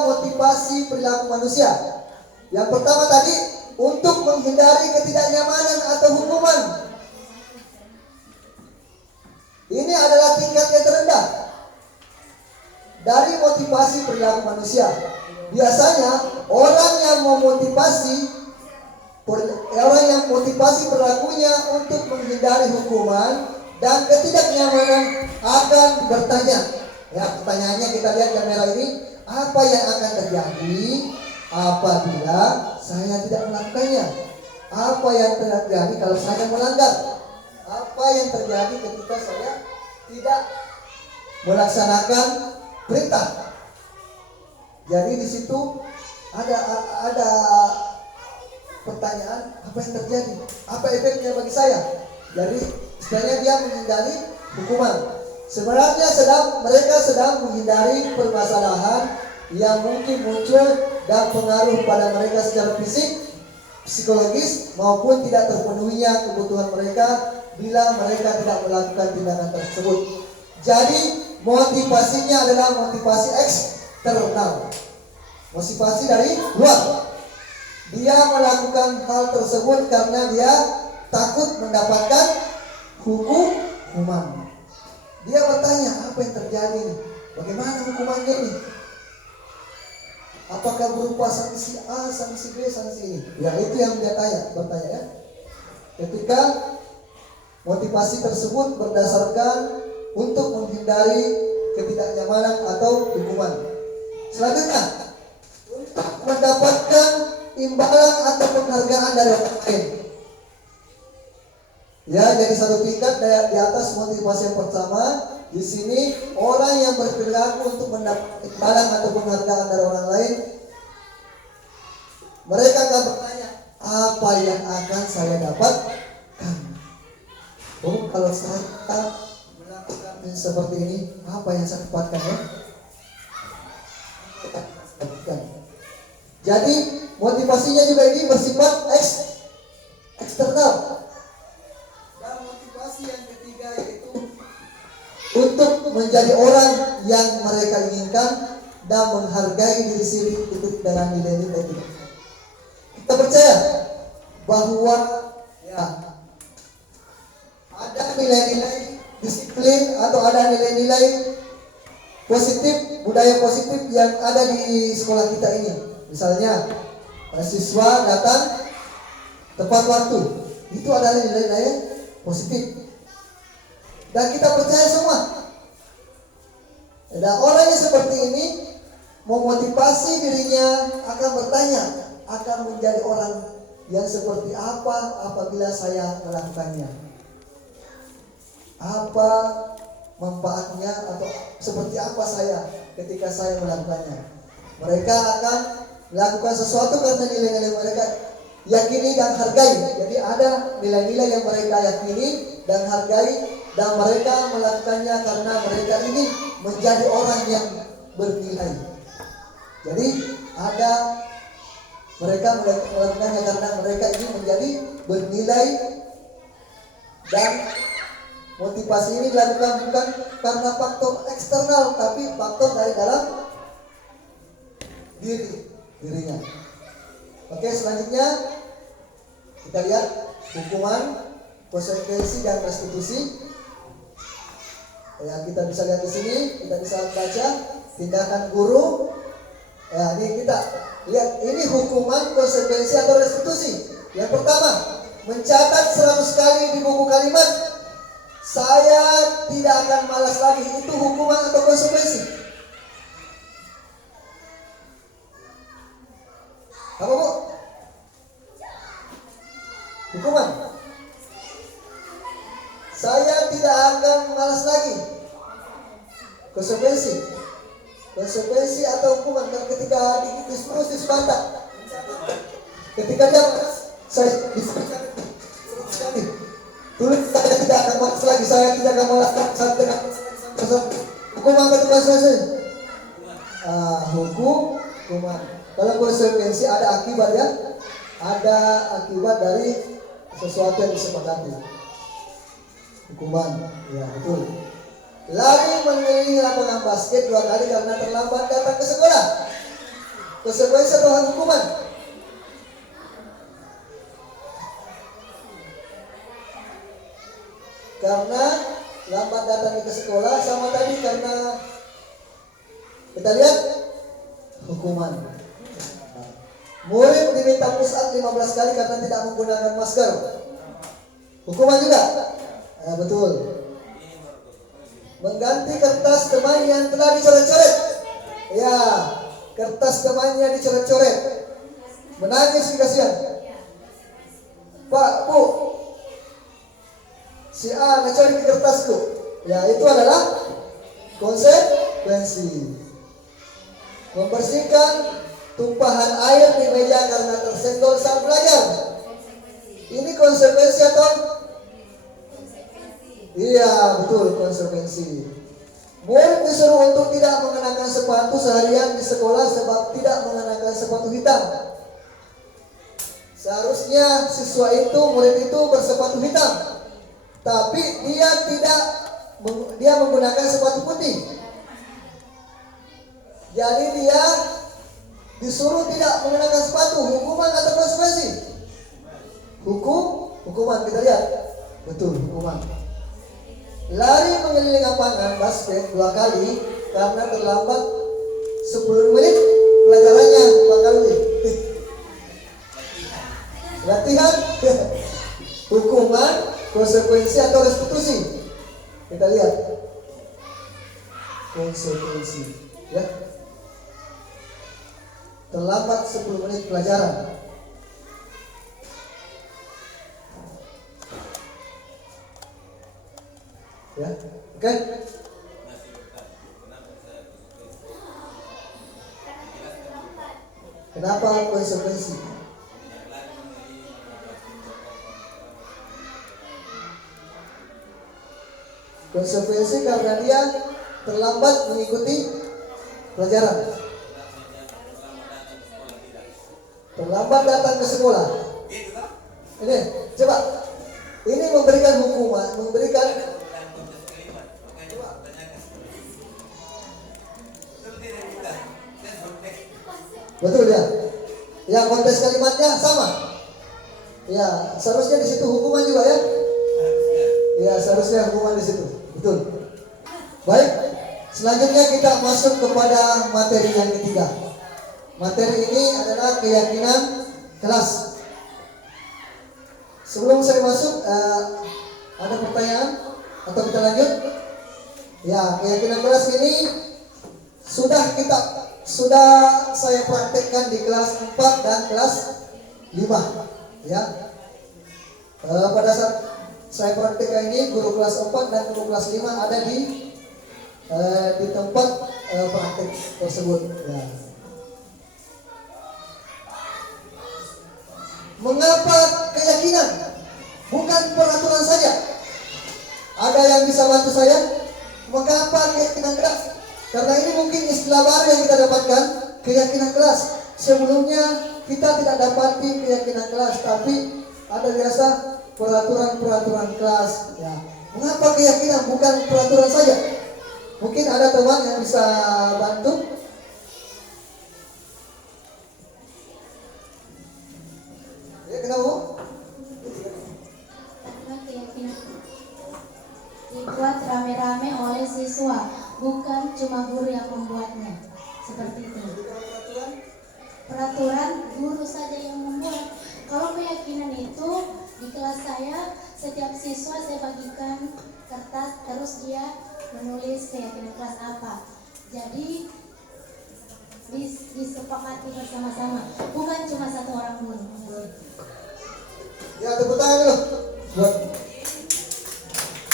motivasi perilaku manusia. Yang pertama tadi, untuk menghindari ketidaknyamanan atau hukuman. Ini adalah tingkat yang terendah dari motivasi perilaku manusia. Biasanya orang yang motivasi perilakunya untuk menghindari hukuman dan ketidaknyamanan akan bertanya. Ya, pertanyaannya kita lihat kamera ini, apa yang akan terjadi apabila saya tidak melakukannya? Apa yang terjadi kalau saya melanggar? Apa yang terjadi ketika saya tidak melaksanakan perintah? Jadi di situ ada pertanyaan, apa yang terjadi? Apa efeknya bagi saya? Jadi sebenarnya dia menghindari hukuman. Sebenarnya mereka sedang menghindari permasalahan yang mungkin muncul dan pengaruh pada mereka secara fisik, psikologis maupun tidak terpenuhinya kebutuhan mereka bila mereka tidak melakukan tindakan tersebut. Jadi motivasinya adalah motivasi eksternal, motivasi dari luar. Dia melakukan hal tersebut karena dia takut mendapatkan hukuman. Dia bertanya, apa yang terjadi nih? Bagaimana hukumannya ini? Apakah berupa sanksi A, sanksi B, sanksi ini? Ya, itu yang dia bertanya ya. Ketika motivasi tersebut berdasarkan untuk menghindari ketidaknyamanan atau hukuman. Selanjutnya, untuk mendapatkan imbalan atau penghargaan dari orang lain. Ya, jadi satu tingkat di atas motivasi yang pertama. Di sini orang yang berperilaku untuk mendapat imbalan atau penghargaan dari orang lain, mereka akan bertanya, apa yang akan saya dapatkan? Oh, kalau saya melakukan seperti ini, apa yang saya dapatkan ya? Jadi motivasinya juga ini bersifat eksternal. Dan motivasi yang ketiga yaitu untuk menjadi orang yang mereka inginkan dan menghargai diri sendiri dengan nilai-nilai itu. Kita percaya bahwa ya, ada nilai-nilai disiplin atau ada nilai-nilai positif, budaya positif yang ada di sekolah kita ini. Misalnya siswa datang tepat waktu, itu adalah nilai-nilai positif. Dan kita percaya semua. Dan orang yang seperti ini memotivasi dirinya akan bertanya, akan menjadi orang yang seperti apa apabila saya melakukannya. Apa manfaatnya atau seperti apa saya ketika saya melakukannya. Mereka akan Melakukan sesuatu karena nilai-nilai mereka yakini dan hargai. Jadi ada nilai-nilai yang mereka yakini dan hargai, dan mereka melakukannya karena mereka ingin menjadi orang yang bernilai. Jadi ada mereka melakukannya karena mereka ingin menjadi bernilai, dan motivasi ini dilakukan bukan karena faktor eksternal, tapi faktor dari dalam dirinya. Oke, selanjutnya kita lihat hukuman, konsekuensi, dan restitusi. Ya, kita bisa lihat di sini, kita bisa baca tindakan guru. Ya, ini kita lihat ini hukuman, konsekuensi, atau restitusi. Yang pertama, mencatat 100 kali di buku kalimat, saya tidak akan malas lagi. Itu hukuman atau konsekuensi? Apa bu? Hukuman. Saya tidak akan malas lagi. Konsekuensi. Konsekuensi atau hukuman. Kalau ketika disuruh di Sparta, ketika dia malas, saya disuruh sekali. Tulis, saya tidak akan malas lagi. Saya tidak akan malas lagi. Saya tidak akan malas lagi. Hukuman atau konsekuensi? Hukuman. Kalau konsekuensi ada akibat ya, ada akibat dari sesuatu yang disepakati. Hukuman, ya betul. Lari mengelilingi lapangan basket 2 kali karena terlambat datang ke sekolah. Konsekuensi atau hukuman? Karena lambat datang ke sekolah, sama tadi karena kita lihat hukuman. Murid diminta push up 15 kali karena tidak menggunakan masker. Hukuman juga? Ya, betul. Mengganti kertas teman yang telah dicoret-coret. Ya, kertas temannya dicoret-coret. Menangis kasihan. Pak, Bu, si A ngecuri kertasku. Ya, itu adalah konsekuensi. Membersihkan tumpahan air di meja karena tersenggol saat belajar. Ini konsekuensi atau? Iya, betul, konsekuensi. Murid disuruh untuk tidak mengenakan sepatu seharian di sekolah sebab tidak mengenakan sepatu hitam. Seharusnya siswa itu, murid itu bersepatu hitam, tapi dia menggunakan sepatu putih. Jadi dia disuruh tidak mengenakan sepatu. Hukuman atau konsekuensi? Hukuman, kita lihat. Betul, hukuman. Lari mengelilingi lapangan basket 2 kali karena terlambat 10 menit pelajarannya. Kali latihan. Hukuman, konsekuensi, atau restitusi? Kita lihat. Konsekuensi, ya. Terlambat 10 menit pelajaran. Ya, oke. Kenapa konsekuensi? Konsekuensi karena dia terlambat mengikuti pelajaran. Terlambat datang ke sekolah. Ini, coba. Ini memberikan hukuman, memberikan. Betul ya. Ya, konteks kalimatnya sama. Ya, seharusnya di situ hukuman juga ya. Ya, seharusnya hukuman di situ. Betul. Baik. Selanjutnya kita masuk kepada materi yang ketiga. Materi ini adalah keyakinan kelas. Sebelum saya masuk, ada pertanyaan atau kita lanjut? Ya, keyakinan kelas ini sudah saya praktekkan di kelas 4 dan kelas 5. Ya. Pada saat saya praktekkan ini, guru kelas 4 dan guru kelas 5 ada di tempat praktek tersebut. Ya. Mengapa keyakinan? Bukan peraturan saja. Ada yang bisa bantu saya? Mengapa keyakinan kelas? Karena ini mungkin istilah baru yang kita dapatkan, keyakinan kelas. Sebelumnya kita tidak dapati keyakinan kelas, tapi ada biasa peraturan-peraturan kelas. Ya. Mengapa keyakinan bukan peraturan saja? Mungkin ada teman yang bisa bantu. Ya, kenapa? Karena keyakinan dibuat rame-rame oleh siswa, bukan cuma guru yang membuatnya. Seperti itu. Peraturan guru saja yang membuat. Kalau keyakinan itu di kelas saya, setiap siswa saya bagikan kertas, terus dia menulis keyakinan kelas apa. Jadi disepakati bersama-sama, bukan cuma satu orang guru. Ya, tepuk tangan dulu. Buat.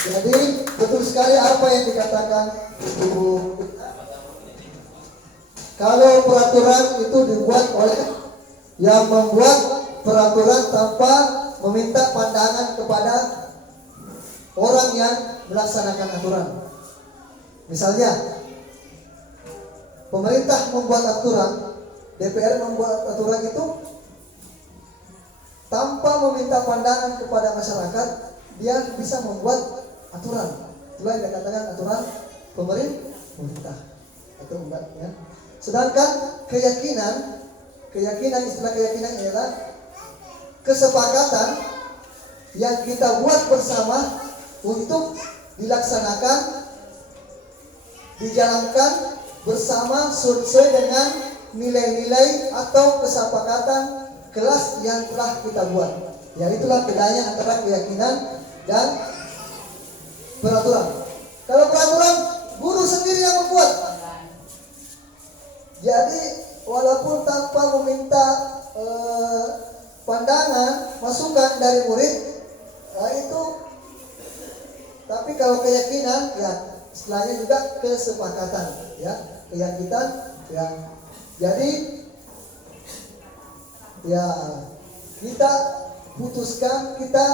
Jadi betul sekali apa yang dikatakan Ibu. Kalau peraturan itu dibuat oleh yang membuat peraturan tanpa meminta pandangan kepada orang yang melaksanakan aturan. Misalnya, pemerintah membuat aturan, DPR membuat aturan itu tanpa meminta pandangan kepada masyarakat, dia bisa membuat aturan. Itulah yang dikatakan aturan pemerintah atau enggak ya. Sedangkan keyakinan istilah keyakinan adalah kesepakatan yang kita buat bersama untuk dilaksanakan, dijalankan bersama sesuai dengan nilai-nilai atau kesepakatan kelas yang telah kita buat. Ya, itulah bedanya antara keyakinan dan peraturan. Kalau peraturan, guru sendiri yang membuat. Jadi walaupun tanpa meminta pandangan, masukan dari murid, itu. Tapi kalau keyakinan, ya istilahnya juga kesepakatan, ya keyakinan, ya. Jadi, ya kita putuskan, kita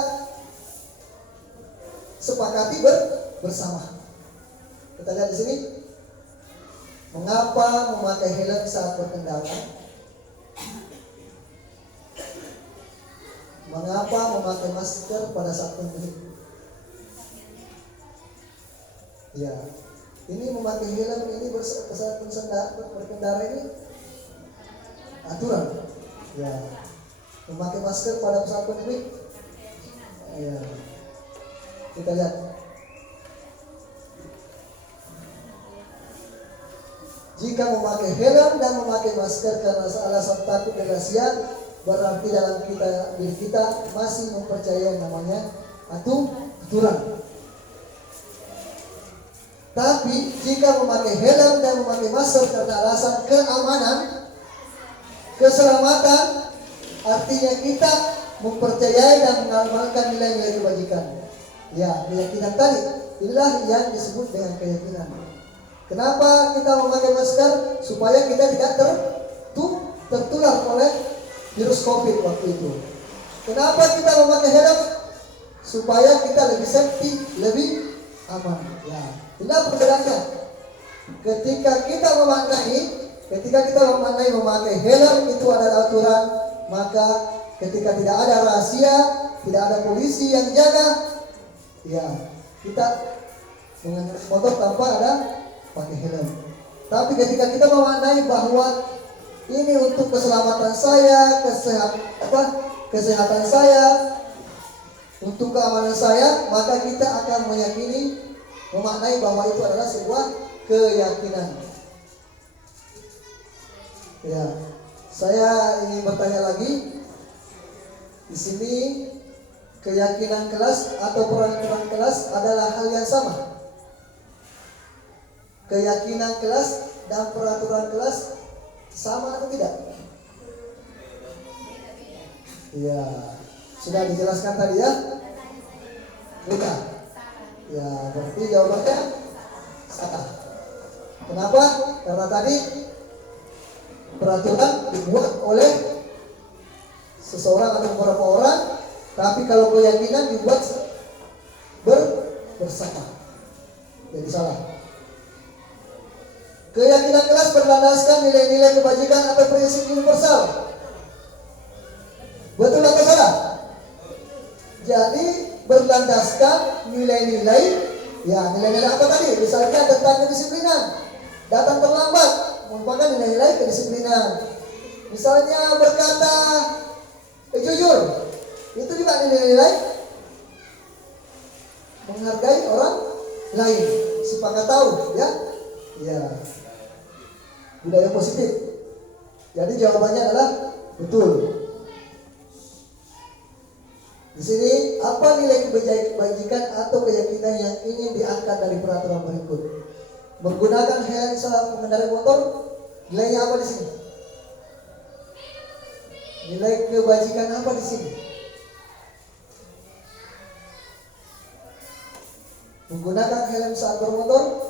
sepakati bersama. Kita lihat di sini. Mengapa memakai helm saat berkendara? Mengapa memakai masker pada saat berkendara? Ya, ini memakai helm ini saat berkendara ini aturan. Ya, memakai masker pada saat berkendara. Ya, kita lihat. Jika memakai helm dan memakai masker karena alasan takut dan rahasia, berarti dalam diri kita masih mempercayai namanya aturan. Tapi jika memakai helm dan memakai masker karena alasan keamanan, keselamatan, artinya kita mempercayai dan mengamalkan nilai-nilai kebajikan. Ya, keyakinan tadi, inilah yang disebut dengan keyakinan. Kenapa kita memakai masker? Supaya kita tidak tertular oleh virus COVID waktu itu. Kenapa kita memakai helm? Supaya kita lebih safety, lebih aman. Ya, inilah perbedaannya. Ketika kita memaknai memakai helm itu adalah aturan, maka ketika tidak ada rahasia, tidak ada polisi yang jaga, ya kita mengendarai motor tanpa ada pakai helm. Tapi ketika kita memaknai bahwa ini untuk keselamatan saya, kesehatan saya, untuk keamanan saya, maka kita akan meyakini, memaknai bahwa itu adalah sebuah keyakinan. Ya, saya ingin bertanya lagi. Di sini keyakinan kelas atau peraturan kelas adalah hal yang sama. Keyakinan kelas dan peraturan kelas sama atau tidak? Ya, sudah dijelaskan tadi ya. Beda. Ya, berarti jawabannya salah. Kenapa? Karena tadi peraturan dibuat oleh seseorang atau beberapa orang, tapi kalau keyakinan dibuat bersama. Jadi salah. Keyakinan kelas berlandaskan nilai-nilai kebajikan atau prinsip universal. Betul atau salah? Jadi berlandaskan nilai-nilai, ya nilai-nilai apa tadi? Misalnya tentang kedisiplinan. Datang terlambat merupakan nilai-nilai kedisiplinan. Misalnya berkata jujur, itu juga nilai-nilai menghargai orang lain. Sepakat tahu, ya? Ya. Budaya positif. Jadi jawabannya adalah betul. Di sini apa nilai kebajikan atau keyakinan yang ingin diangkat dari peraturan berikut? Menggunakan helm saat mengendarai motor, nilainya apa di sini? Nilai kebajikan apa di sini? Menggunakan helm saat bermotor,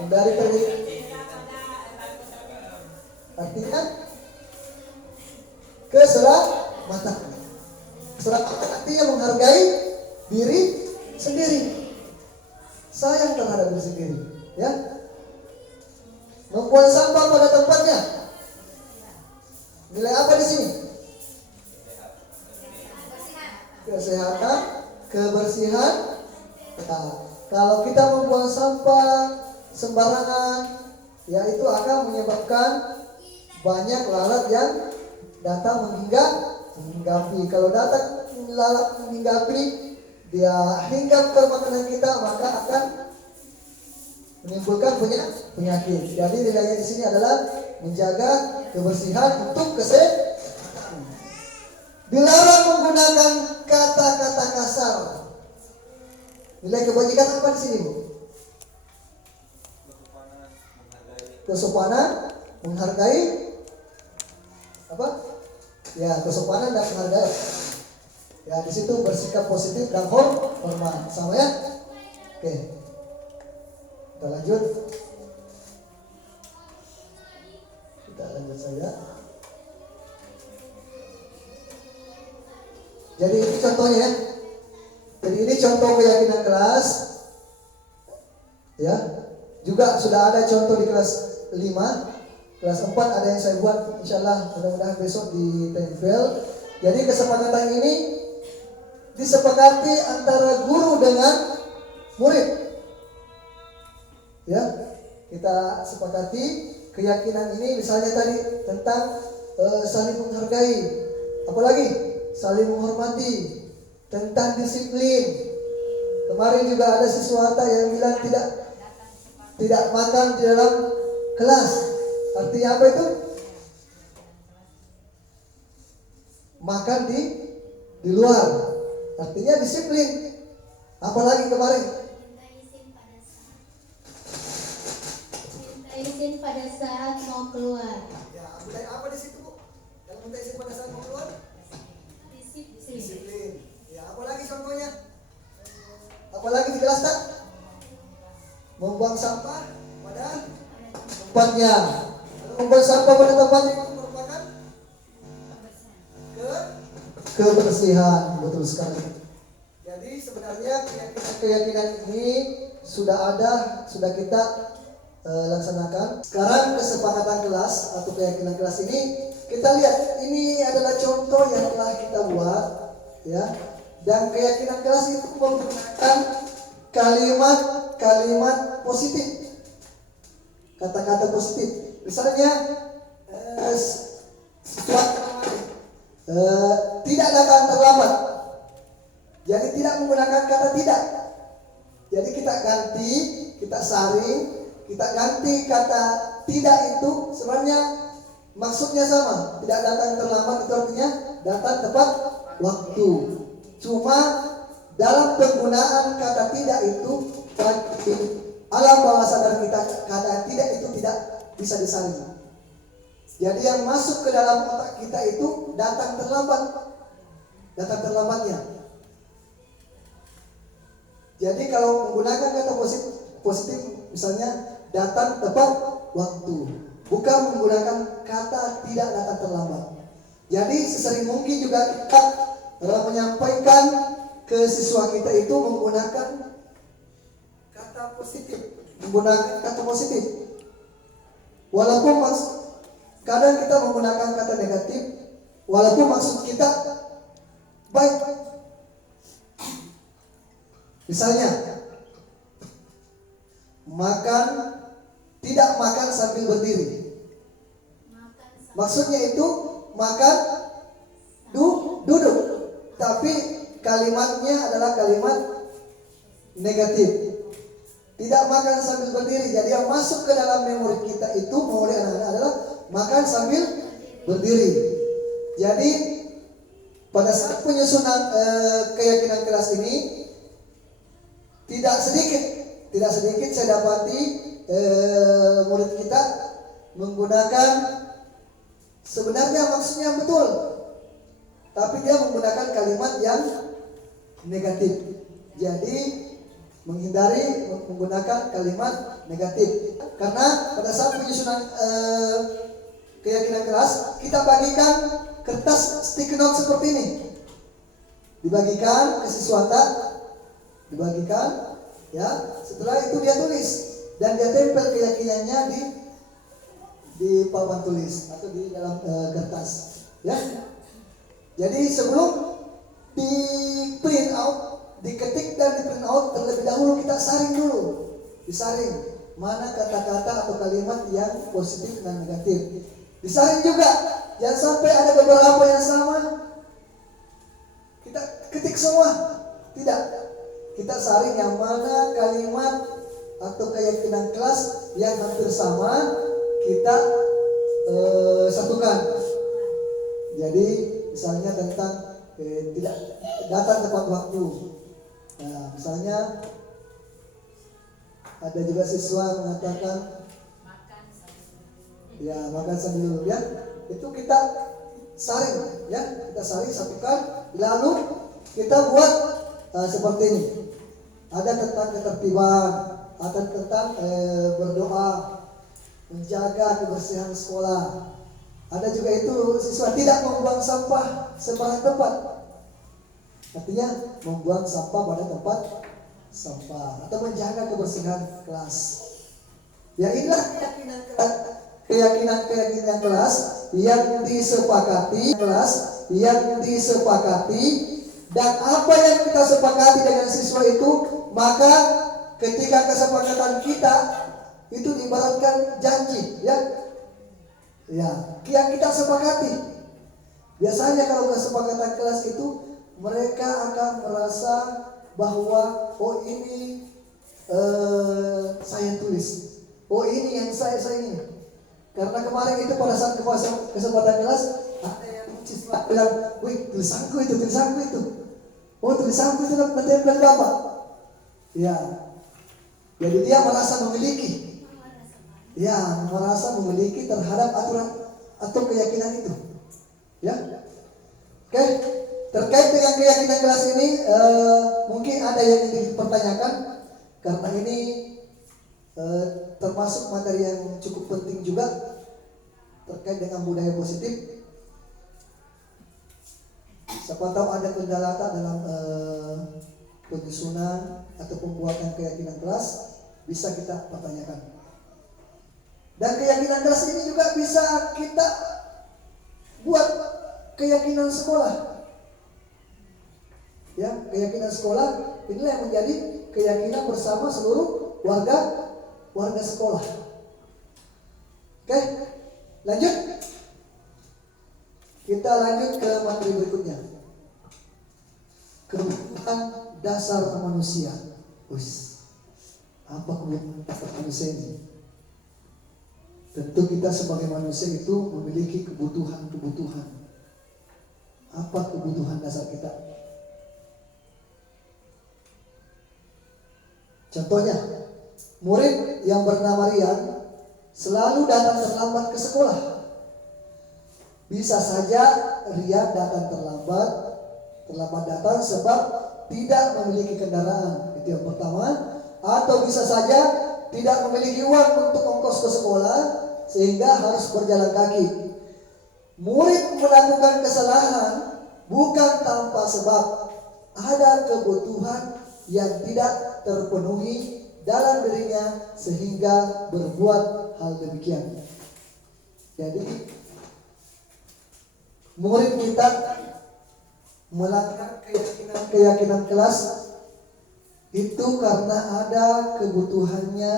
menghindari terlibat. Artinya keselamatan. Keselamatan artinya menghargai diri sendiri, sayang terhadap diri sendiri, ya. Membuang sampah pada tempatnya. Nilai apa di sini? Kesehatan, kebersihan. Nah, kalau kita membuang sampah sembarangan, ya itu akan menyebabkan banyak lalat yang datang menghinggapi. Kalau datang lalat menghinggapi, dia hinggap ke makanan kita, maka akan menimbulkan penyakit. Jadi nilainya di sini adalah menjaga kebersihan untuk kesehatan. Dilarang menggunakan kata-kata kasar. Nilai kebajikan apa di sini, Bu? Kesopanan, menghargai apa? Ya, kesopanan dan menghargai. Ya, di situ bersikap positif dan hormat. Sama ya? Oke. Kita lanjut. Kita lanjut saja. Jadi ini contohnya ya. Jadi ini contoh keyakinan kelas. Ya. Juga sudah ada contoh di kelas 5. Kelas 4 ada yang saya buat, insyaallah mudah-mudahan besok ditempel. Jadi kesepakatan ini disepakati antara guru dengan murid. Ya, kita sepakati keyakinan ini, misalnya tadi tentang saling menghargai, apalagi saling menghormati, tentang disiplin. Kemarin juga ada siswa yang bilang tidak makan di dalam kelas. Artinya apa itu? Makan di luar. Artinya disiplin. Apalagi kemarin? Minta izin pada saat mau keluar. Ya, budaya apa di situ, Bu? Kalau minta izin pada saat mau keluar? Disiplin. Disiplin. Ya, apalagi contohnya? Apalagi di kelas tak? Membuang sampah pada tempatnya. Membuang sampah pada tempatnya itu merupakan kebersihan. Betul sekali. Jadi sebenarnya keyakinan ini sudah kita laksanakan. Sekarang kesepakatan kelas atau keyakinan kelas ini kita lihat, ini adalah contoh yang telah kita buat, ya. Dan keyakinan kelas itu menggunakan kalimat positif, kata-kata positif. Misalnya tidak datang terlambat. Jadi tidak menggunakan kata tidak. Jadi kita ganti, kita saring, kita ganti kata tidak itu sebenarnya maksudnya sama. Tidak datang terlambat itu artinya datang tepat waktu. Cuma dalam penggunaan kata tidak itu alam bawah sadar kita, kata tidak itu tidak bisa disaring. Jadi yang masuk ke dalam otak kita itu datang terlambatnya. Jadi kalau menggunakan kata positif misalnya datang tepat waktu. Bukan menggunakan kata tidak datang terlambat. Jadi sesering mungkin juga kita menyampaikan ke siswa kita itu menggunakan kata positif. Menggunakan kata positif. Walaupun kadang kita menggunakan kata negatif, walaupun maksud kita baik. Misalnya, tidak makan sambil berdiri. Maksudnya itu makan duduk, tapi kalimatnya adalah kalimat negatif. Tidak makan sambil berdiri. Jadi yang masuk ke dalam memori kita itu, memori anak-anak adalah makan sambil berdiri. Jadi pada saat penyusunan keyakinan kelas ini, tidak sedikit saya dapati murid kita menggunakan sebenarnya maksudnya betul, tapi dia menggunakan kalimat yang negatif. Jadi menghindari menggunakan kalimat negatif. Karena pada saat penyusunan keyakinan kelas, kita bagikan kertas sticky note seperti ini, dibagikan ke siswa, dibagikan, ya. Setelah itu dia tulis dan dia tempel keyakinannya di papan tulis atau di dalam kertas, ya. Jadi sebelum di print out, diketik dan di print out, terlebih dahulu kita saring dulu, disaring mana kata-kata atau kalimat yang positif dan negatif. Disaring juga, jangan sampai ada beberapa yang sama kita ketik semua, tidak. Kita saring yang mana kalimat atau keyakinan kelas yang hampir sama, kita satukan. Jadi misalnya tentang tidak datang tepat waktu. Nah, misalnya ada juga siswa mengatakan makan sambil duduk, ya. Itu kita saring, ya. Kita saring, satukan, lalu kita buat seperti ini. Ada tentang ketertiban, ada tentang berdoa, menjaga kebersihan sekolah. Ada juga itu siswa tidak membuang sampah sembarang tempat. Artinya membuang sampah pada tempat sampah atau menjaga kebersihan kelas. Ya, inilah keyakinan kelas yang disepakati, dan apa yang kita sepakati dengan siswa itu, maka ketika kesepakatan kita itu diibaratkan janji, ya, yang kita sepakati. Biasanya kalau kesepakatan kelas itu, mereka akan merasa bahwa ini saya tulis, ini yang saya ini. Karena kemarin itu pada saat kesempatan kelas, ada yang siswa bilang, tulisanku itu. Tulisanku itu bertempel Bapak. Ya, jadi dia merasa memiliki. Ya, merasa memiliki terhadap aturan atau keyakinan itu. Ya, oke. Terkait dengan keyakinan kelas ini, mungkin ada yang ingin dipertanyakan, karena ini termasuk materi yang cukup penting juga terkait dengan budaya positif. Siapa tahu ada kendala dalam penyusunan atau pembuatan keyakinan kelas, bisa kita pertanyakan. Dan keyakinan kelas ini juga bisa kita buat keyakinan sekolah. Ya, keyakinan sekolah inilah yang menjadi keyakinan bersama seluruh warga sekolah. Oke, lanjut. Kita lanjut ke materi berikutnya. Kebutuhan dasar manusia. Apa kebutuhan dasar manusia ini? Tentu kita sebagai manusia itu memiliki kebutuhan. Apa kebutuhan dasar kita? Contohnya, murid yang bernama Rian selalu datang terlambat ke sekolah. Bisa saja Rian datang terlambat datang sebab tidak memiliki kendaraan. Itu yang pertama. Atau bisa saja tidak memiliki uang untuk ongkos ke sekolah sehingga harus berjalan kaki. Murid melakukan kesalahan bukan tanpa sebab. Ada kebutuhan yang tidak terpenuhi dalam dirinya sehingga berbuat hal demikian. Jadi murid kita melakukan keyakinan kelas itu karena ada kebutuhannya,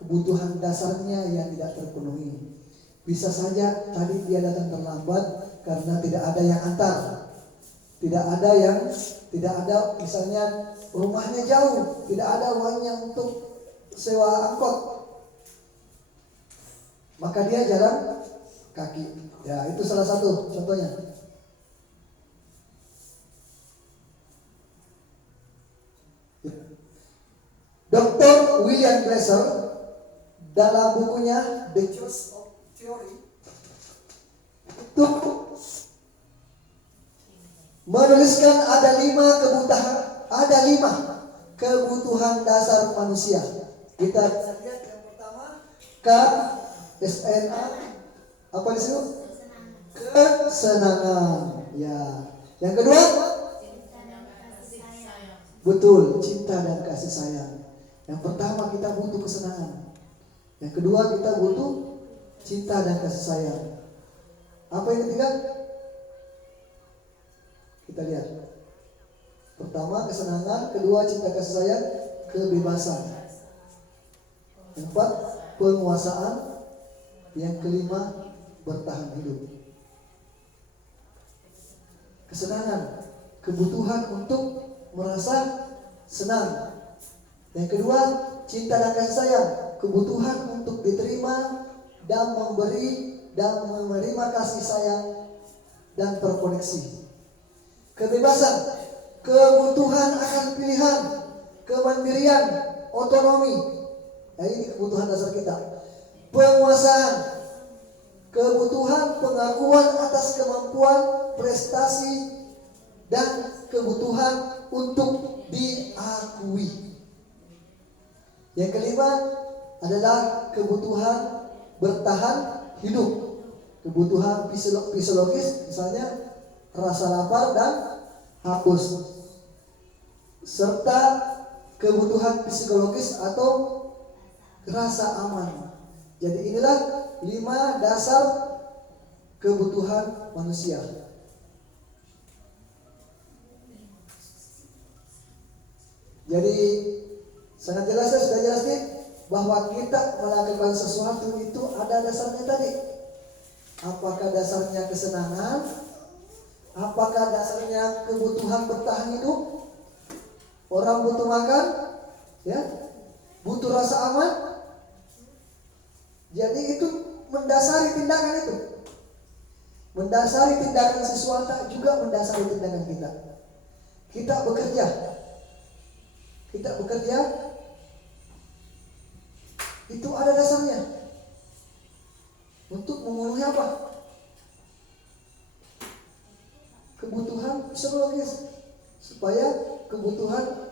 kebutuhan dasarnya yang tidak terpenuhi. Bisa saja tadi dia datang terlambat karena tidak ada yang antar. Tidak ada misalnya rumahnya jauh, tidak ada uangnya untuk sewa angkot. Maka dia jalan kaki. Ya, itu salah satu contohnya. Dr. William Glasser dalam bukunya The Choice of Theory itu menuliskan ada lima kebutuhan dasar manusia. Kita lihat yang pertama KSNA, apa disebut? Kesenangan. Ya. Yang kedua? Betul, cinta dan kasih sayang. Yang pertama kita butuh kesenangan. Yang kedua kita butuh cinta dan kasih sayang. Apa yang ketiga? Kita lihat. Pertama kesenangan, kedua cinta kasih sayang, kebebasan. Yang empat penguasaan, yang kelima bertahan hidup. Kesenangan, kebutuhan untuk merasa senang. Yang kedua cinta dan kasih sayang, kebutuhan untuk diterima dan memberi dan menerima kasih sayang dan terkoneksi. Kebebasan, kebutuhan akan pilihan, kemandirian, otonomi. Nah, ini kebutuhan dasar kita. Penguasaan, kebutuhan pengakuan atas kemampuan, prestasi, dan kebutuhan untuk diakui. Yang kelima adalah kebutuhan bertahan hidup. Kebutuhan fisiologis, misalnya rasa lapar dan haus, serta kebutuhan psikologis atau rasa aman. Jadi inilah 5 dasar kebutuhan manusia. Jadi sangat jelas, sudah jelas nih, bahwa kita melakukan sesuatu itu ada dasarnya tadi. Apakah dasarnya kesenangan? Apakah dasarnya kebutuhan bertahan hidup? Orang butuh makan, ya, butuh rasa aman. Jadi itu mendasari tindakan itu. Mendasari tindakan sesuatu juga mendasari tindakan kita. Kita bekerja. Itu ada dasarnya. Untuk memenuhi apa? Kebutuhan psikologis, supaya kebutuhan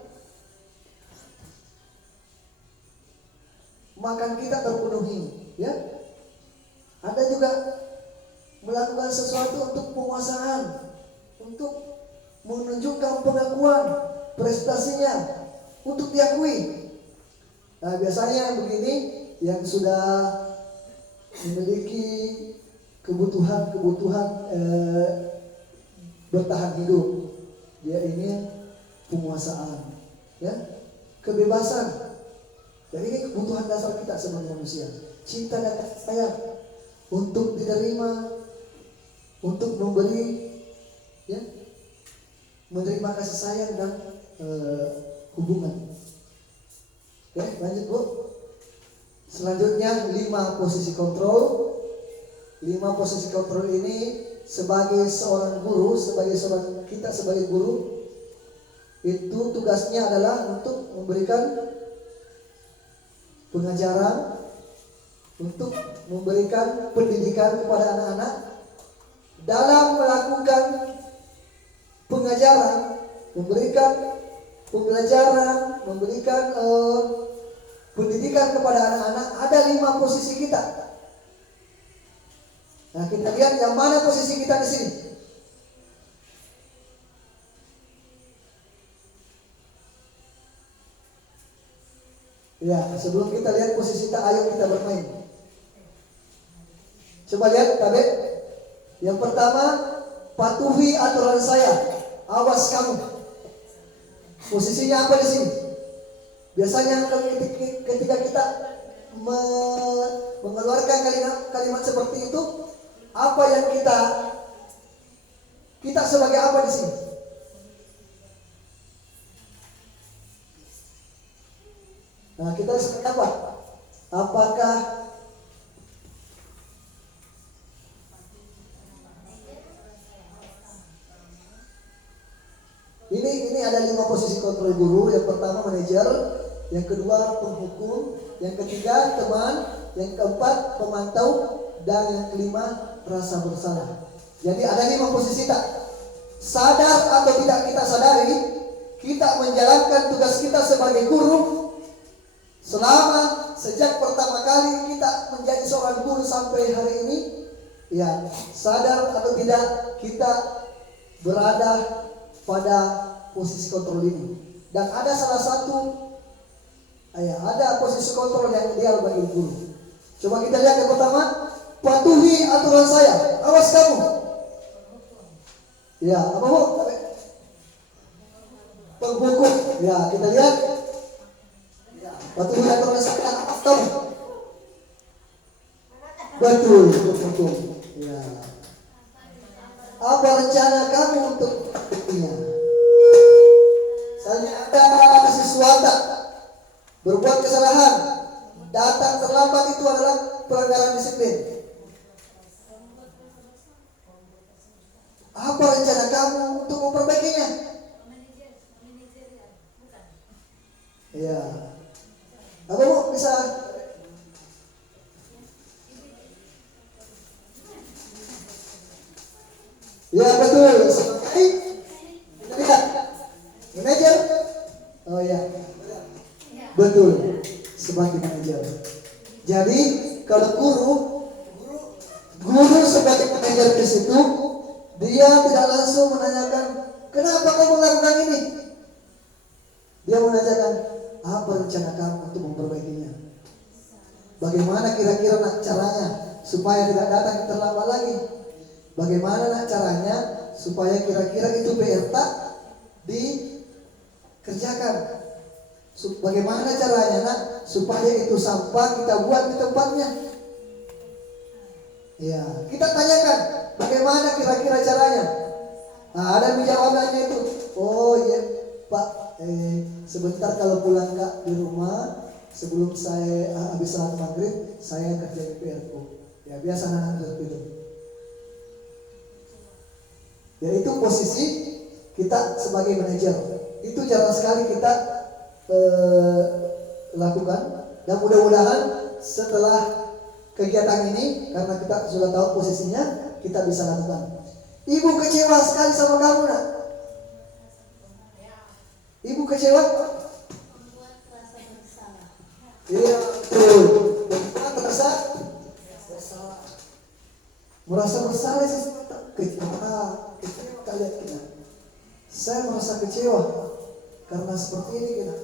makan kita terpenuhi, ya. Ada juga melakukan sesuatu untuk penguasaan, untuk menunjukkan pengakuan prestasinya, untuk diakui. Nah, biasanya begini, yang sudah memiliki kebutuhan bertahan hidup, dia ingin penguasaan, ya, kebebasan. Jadi ini kebutuhan dasar kita sebagai manusia. Cinta dan kasih sayang, untuk diterima, untuk memberi, ya, menerima kasih sayang dan hubungan. Oke, lanjut Bu. Selanjutnya 5 posisi kontrol. 5 posisi kontrol ini sebagai seorang guru, kita sebagai guru, itu tugasnya adalah untuk memberikan pengajaran, untuk memberikan pendidikan kepada anak-anak. Dalam melakukan pengajaran, memberikan pembelajaran, memberikan pendidikan kepada anak-anak ada 5 posisi kita. Nah, kita lihat yang mana posisi kita di sini. Ya, sebelum kita lihat posisi kita, ayo kita bermain. Coba lihat, Tabe. Yang pertama, patuhi aturan saya. Awas kamu. Posisinya apa di sini? Biasanya ketika kita mengeluarkan kalimat seperti itu, apa yang kita sebagai apa di sini? Nah, kita sebagai apa? Apakah ini ada 5 posisi kontrol guru. Yang pertama manajer, yang kedua penghukum, yang ketiga teman, yang keempat pemantau, dan yang kelima rasa bersalah. Jadi ada 5 posisi tak. Sadar atau tidak kita sadari, kita menjalankan tugas kita sebagai guru selama sejak pertama kali kita menjadi seorang guru sampai hari ini. Ya, sadar atau tidak kita berada pada posisi kontrol ini. Dan ada salah satu ada posisi kontrol yang ideal bagi guru. Coba kita lihat yang pertama, patuhi aturan saya. Awas kamu. Ya, apa Bu? Penghukum. Ya, kita lihat. Ya, patuhi aturan saya. Awas kamu. Betul, penghukum. Ya. Apa rencana kamu untuk buktinya? Misalnya ada siswa berbuat kesalahan, datang terlambat, itu adalah pelanggaran disiplin. Apa rencana kamu untuk memperbaikinya? Ya. Apa Bu bisa? Ya betul. Kita lihat manajer. Oh ya. Betul, sebagai manajer. Jadi kalau guru sebagai manajer di situ, dia tidak langsung menanyakan kenapa kamu melakukan ini. Dia menanyakan apa rencana kamu untuk memperbaikinya. Bagaimana kira-kira nak caranya supaya tidak datang terlambat lagi. Bagaimana nak caranya supaya kira-kira itu PR tak dikerjakan. Bagaimana caranya nak supaya itu sampah kita buat di tempatnya. Ya, kita tanyakan bagaimana kira-kira caranya. Nah, ada jawabannya itu. Oh iya Pak, sebentar kalau pulang Kak di rumah sebelum saya habis salat maghrib saya kerja PR-ku. Ya biasa anak seperti itu. Ya itu posisi kita sebagai manajer. Itu jarang sekali kita lakukan, dan mudah-mudahan setelah kegiatan ini karena kita sudah tahu posisinya kita bisa lakukan. Ibu kecewa sekali sama kamu nak? Ibu kecewa? Membuat rasa bersalah. Iya betul. Membuat rasa bersalah. Merasa bersalah sih kecewa kalian kita. Saya merasa kecewa karena seperti ini kita.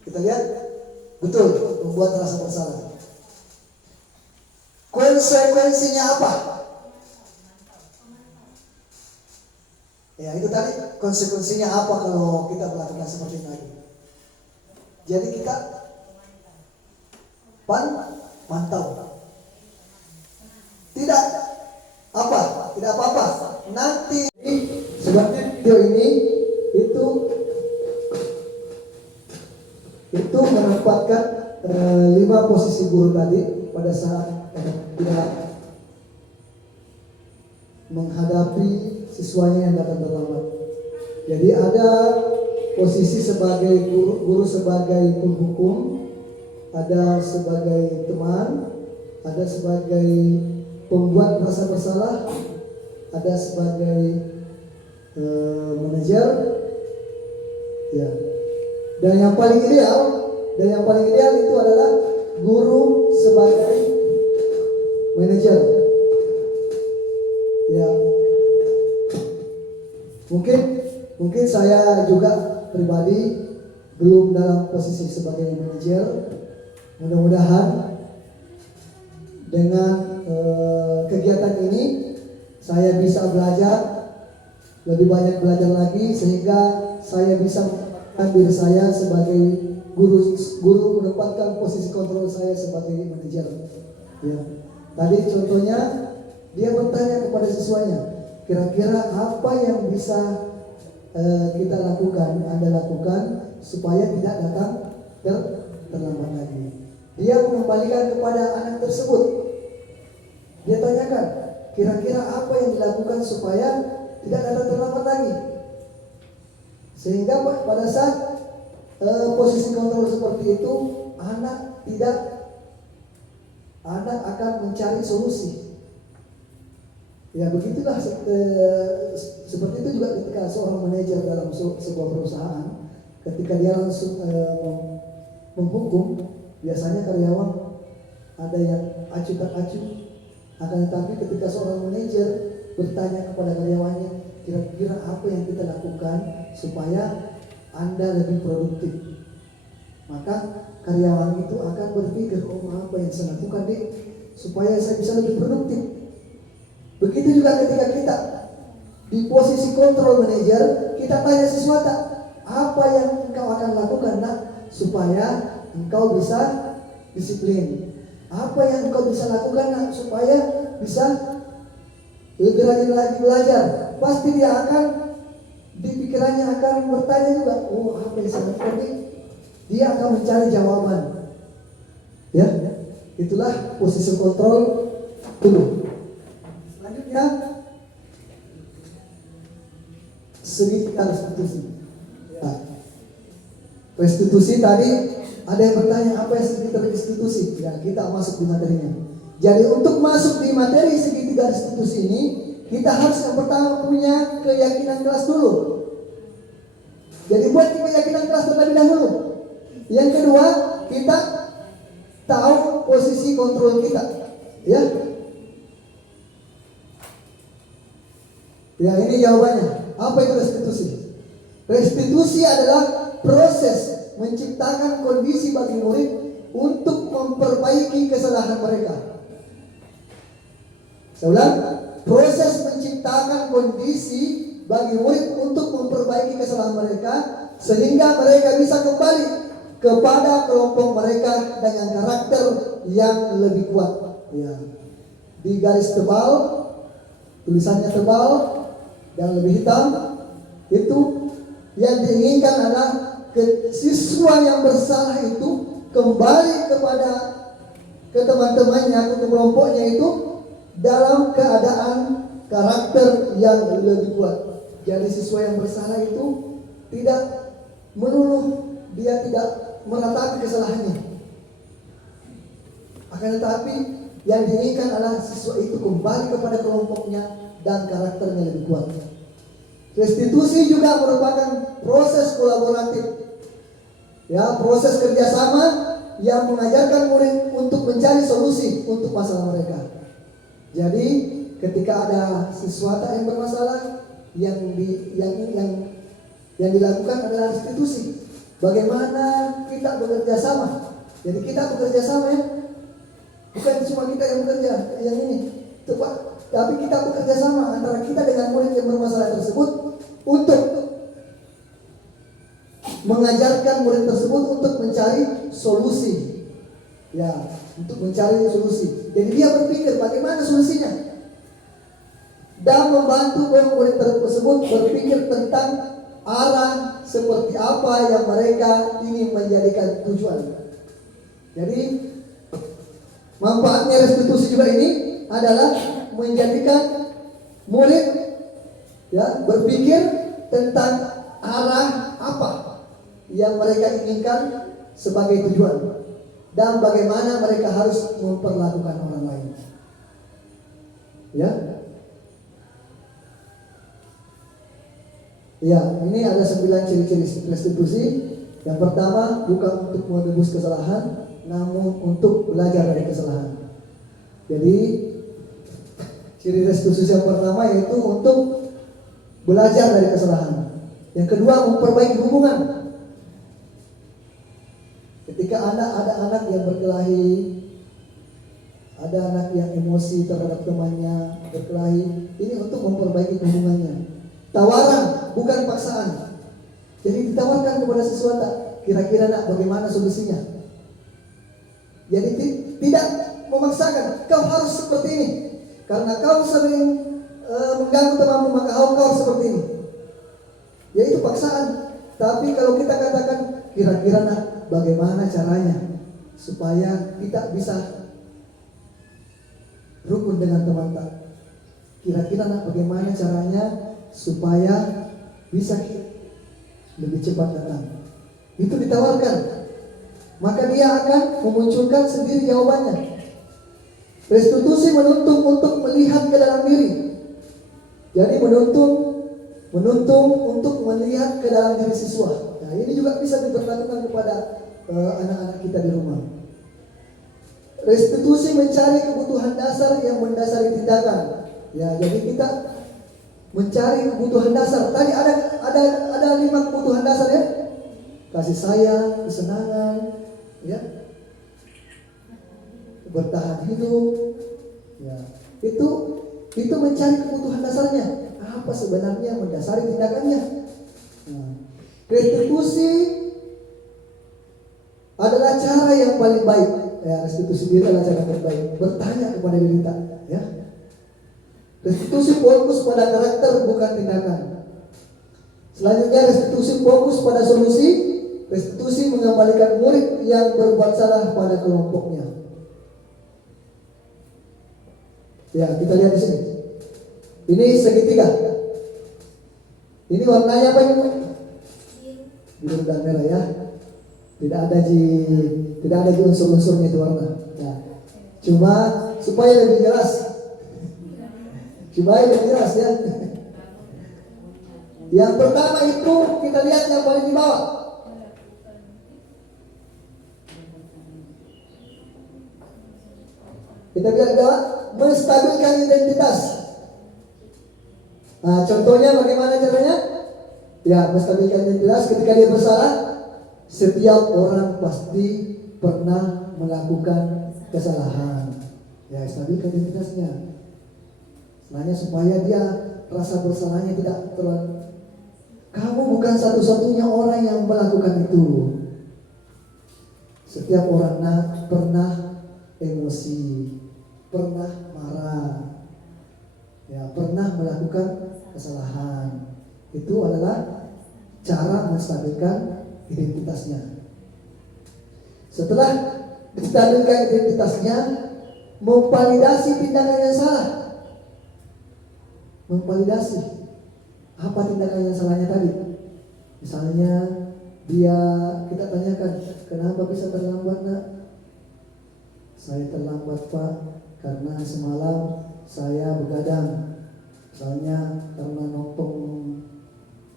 Kita lihat, betul, membuat rasa bersalah. Konsekuensinya apa? Ya itu tadi, konsekuensinya apa kalau kita melakukan seperti tadi? Jadi kita pantau. Tidak apa-apa. Nanti sebabnya video ini itu menempatkan 5 posisi guru tadi pada saat tidak menghadapi siswanya yang datang terlambat. Jadi ada posisi sebagai guru sebagai penghukum, ada sebagai teman, ada sebagai pembuat rasa bersalah, ada sebagai manajer, ya. Dan yang paling ideal itu adalah guru sebagai manajer. Ya, mungkin saya juga pribadi belum dalam posisi sebagai manajer. Mudah-mudahan dengan kegiatan ini saya bisa lebih banyak belajar lagi, sehingga saya bisa menempatkan diri saya sebagai guru menempatkan posisi kontrol saya sebagai manajer. Ya. Tadi contohnya dia bertanya kepada siswanya, kira-kira apa yang bisa kita lakukan, Anda lakukan supaya tidak datang terlambat lagi. Dia mengembalikan kepada anak tersebut. Dia tanyakan, kira-kira apa yang dilakukan supaya tidak datang terlambat lagi. Sehingga pada saat posisi kontrol seperti itu, anak akan mencari solusi. Ya begitulah seperti itu juga ketika seorang manajer dalam sebuah perusahaan, ketika dia langsung menghukum, biasanya karyawan ada yang acuh tak acuh. Akan tetapi ketika seorang manajer bertanya kepada karyawannya, kira-kira apa yang kita lakukan supaya Anda lebih produktif, maka karyawan itu akan berpikir, oh apa yang saya lakukan deh supaya saya bisa lebih produktif. Begitu juga ketika kita di posisi kontrol manajer, kita tanya siswa, apa yang engkau akan lakukan nak supaya engkau bisa disiplin? Apa yang engkau bisa lakukan nak supaya bisa lebih rajin lagi belajar? Pasti dia akan di pikirannya akan bertanya juga, oh apa yang saya lakukan ini? Dia akan mencari jawaban. Ya, itulah posisi kontrol dulu. Selanjutnya segitiga restitusi. Ya. Restitusi tadi ada yang bertanya apa yang segitiga restitusi? Ya, kita masuk di materinya. Jadi untuk masuk di materi segitiga restitusi ini, kita harus yang pertama punya keyakinan kelas dulu. Jadi buat keyakinan kelas terlebih dahulu. Yang kedua, kita tahu posisi kontrol kita. Ya. Ya, ini jawabannya. Apa itu restitusi? Restitusi adalah proses menciptakan kondisi bagi murid untuk memperbaiki kesalahan mereka. Saya ulang, proses menciptakan kondisi bagi murid untuk memperbaiki kesalahan mereka sehingga mereka bisa kembali kepada kelompok mereka dengan karakter yang lebih kuat. Ya. Di garis tebal, tulisannya tebal dan lebih hitam, itu yang diinginkan adalah siswa yang bersalah itu kembali ke teman-temannya, ke kelompoknya itu dalam keadaan karakter yang lebih kuat. Jadi siswa yang bersalah itu tidak meluluh, dia tidak meratapi kesalahannya. Akan tetapi yang diinginkan adalah siswa itu kembali kepada kelompoknya dan karakternya lebih kuat. Restitusi juga merupakan proses kolaboratif, ya, proses kerjasama yang mengajarkan murid untuk mencari solusi untuk masalah mereka. Jadi ketika ada siswa yang bermasalah, yang dilakukan adalah restitusi. Bagaimana kita bekerja sama? Jadi kita bekerja sama, ya, bukan cuma kita yang bekerja, yang ini tepat, tapi kita bekerja sama antara kita dengan murid yang bermasalah tersebut untuk mengajarkan murid tersebut untuk mencari solusi. Ya, untuk mencari solusi. Jadi dia berpikir bagaimana solusinya dan membantu murid tersebut berpikir tentang arah seperti apa yang mereka ingin menjadikan tujuan. Jadi manfaatnya restitusi juga ini adalah menjadikan murid, ya, berpikir tentang arah apa yang mereka inginkan sebagai tujuan dan bagaimana mereka harus memperlakukan orang lain. Ya. Ya, ini ada 9 ciri-ciri restitusi. Yang pertama bukan untuk menebus kesalahan, namun untuk belajar dari kesalahan. Jadi ciri restitusi yang pertama yaitu untuk belajar dari kesalahan. Yang kedua memperbaiki hubungan. Ketika ada anak yang berkelahi, ada anak yang emosi terhadap temannya berkelahi, ini untuk memperbaiki hubungannya. Tawaran bukan paksaan. Jadi ditawarkan kepada sesuatu, kira-kira nak bagaimana solusinya. Jadi tidak memaksakan, kau harus seperti ini. Karena kau sering mengganggu temanmu, maka kau harus seperti ini. Yaitu paksaan. Tapi kalau kita katakan, kira-kira nak bagaimana caranya supaya kita bisa rukun dengan teman tak. Kira-kira nak bagaimana caranya supaya bisa lebih cepat datang. Itu ditawarkan. Maka dia akan memunculkan sendiri jawabannya. Restitusi menuntut untuk melihat ke dalam diri. Jadi menuntut untuk melihat ke dalam diri siswa. Nah, ini juga bisa diberlakukan kepada anak-anak kita di rumah. Restitusi mencari kebutuhan dasar yang mendasari tindakan. Ya, jadi kita mencari kebutuhan dasar. Tadi ada 5 kebutuhan dasar ya. Kasih sayang, kesenangan, ya. Bertahan hidup. Ya. Itu mencari kebutuhan dasarnya. Apa sebenarnya yang mendasari tindakannya? Nah, restitusi adalah cara yang paling baik. Ya, restitusi diri adalah cara yang terbaik. Bertanya kepada diri kita, ya. Restitusi fokus pada karakter bukan tindakan. Selanjutnya restitusi fokus pada solusi. Restitusi mengembalikan murid yang berbuat salah pada kelompoknya. Ya, kita lihat di sini. Ini segitiga. Ini warnanya apa ini? Biru dan merah ya. Tidak ada unsur-unsurnya itu warna. Ya. Cuma supaya lebih jelas. Supaya lebih jelas ya. Yang pertama itu kita lihat yang paling di bawah. Kita lihat bahwa menstabilkan identitas. Nah, contohnya bagaimana caranya? Ya, menstabilkan identitas ketika dia bersalah. Setiap orang pasti pernah melakukan kesalahan. Ya, stabilkan identitasnya. Sebenarnya supaya dia rasa bersalahnya tidak terlalu. Kamu bukan satu-satunya orang yang melakukan itu. Setiap orang pernah emosi, pernah marah, ya, pernah melakukan kesalahan. Itu adalah cara menstabilkan identitasnya. Setelah menstabilkan identitasnya, memvalidasi tindakan yang salah. Memvalidasi apa tindakan yang salahnya tadi. Misalnya kita tanyakan, kenapa bisa terlambat nak? Saya terlambat Pak karena semalam saya begadang. Misalnya karena nongkrong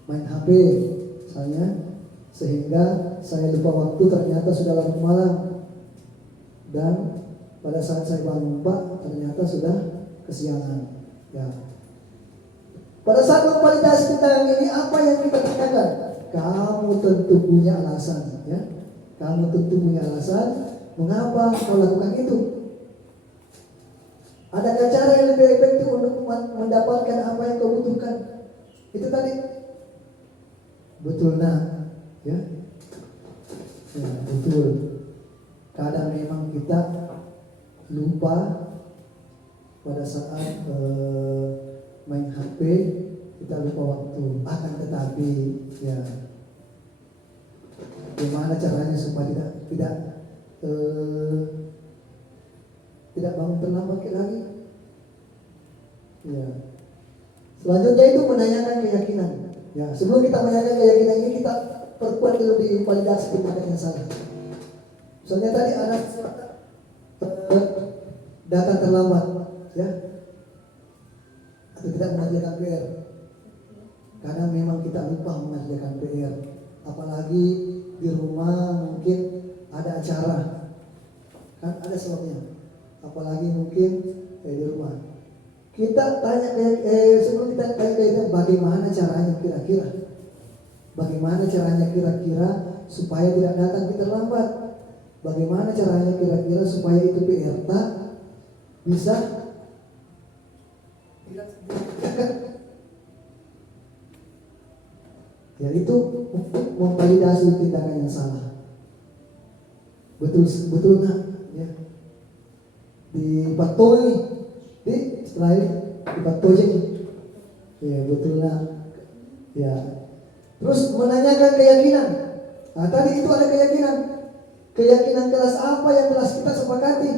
main HP misalnya, sehingga saya lupa waktu, ternyata sudah larut malam. Dan pada saat saya bangun Pak, ternyata sudah kesiangan. Ya. Pada saat memvalidasi tindakan ini, apa yang kita katakan? Kamu tentu punya alasan, ya. Kamu tentu punya alasan mengapa kau lakukan itu. Adakah cara yang lebih efektif untuk mendapatkan apa yang kau butuhkan? Itu tadi. Betul nak, ya. Ya, betul. Kadang memang kita lupa pada saat main HP, kita lupa waktu. Akan tetapi, ya, gimana caranya supaya tidak bangun terlambat lagi? Ya. Selanjutnya itu menanyakan keyakinan. Ya, sebelum kita menanyakan keyakinan ini, kita perkuat dulu di validasi tindakan yang salah. Misalnya tadi anak datang terlambat, ya, atau tidak mengerjakan PR. Karena memang kita lupa mengerjakan PR. Apalagi di rumah mungkin ada acara, kan ada sebabnya. Apalagi mungkin di rumah. Kita tanya sebelum kita tanya kayak bagaimana caranya kira-kira? Bagaimana caranya kira-kira supaya tidak datang kita terlambat? Bagaimana caranya kira-kira supaya itu PRTA bisa dilaksanakan? Yaitu untuk memvalidasi tindakan yang salah. Betul nggak? Ya. Di Pato ini, di Israel, di Pato ini, ya betul nggak? Ya. Terus menanyakan keyakinan. Nah tadi itu ada keyakinan. Keyakinan kelas apa yang telah kita sepakati?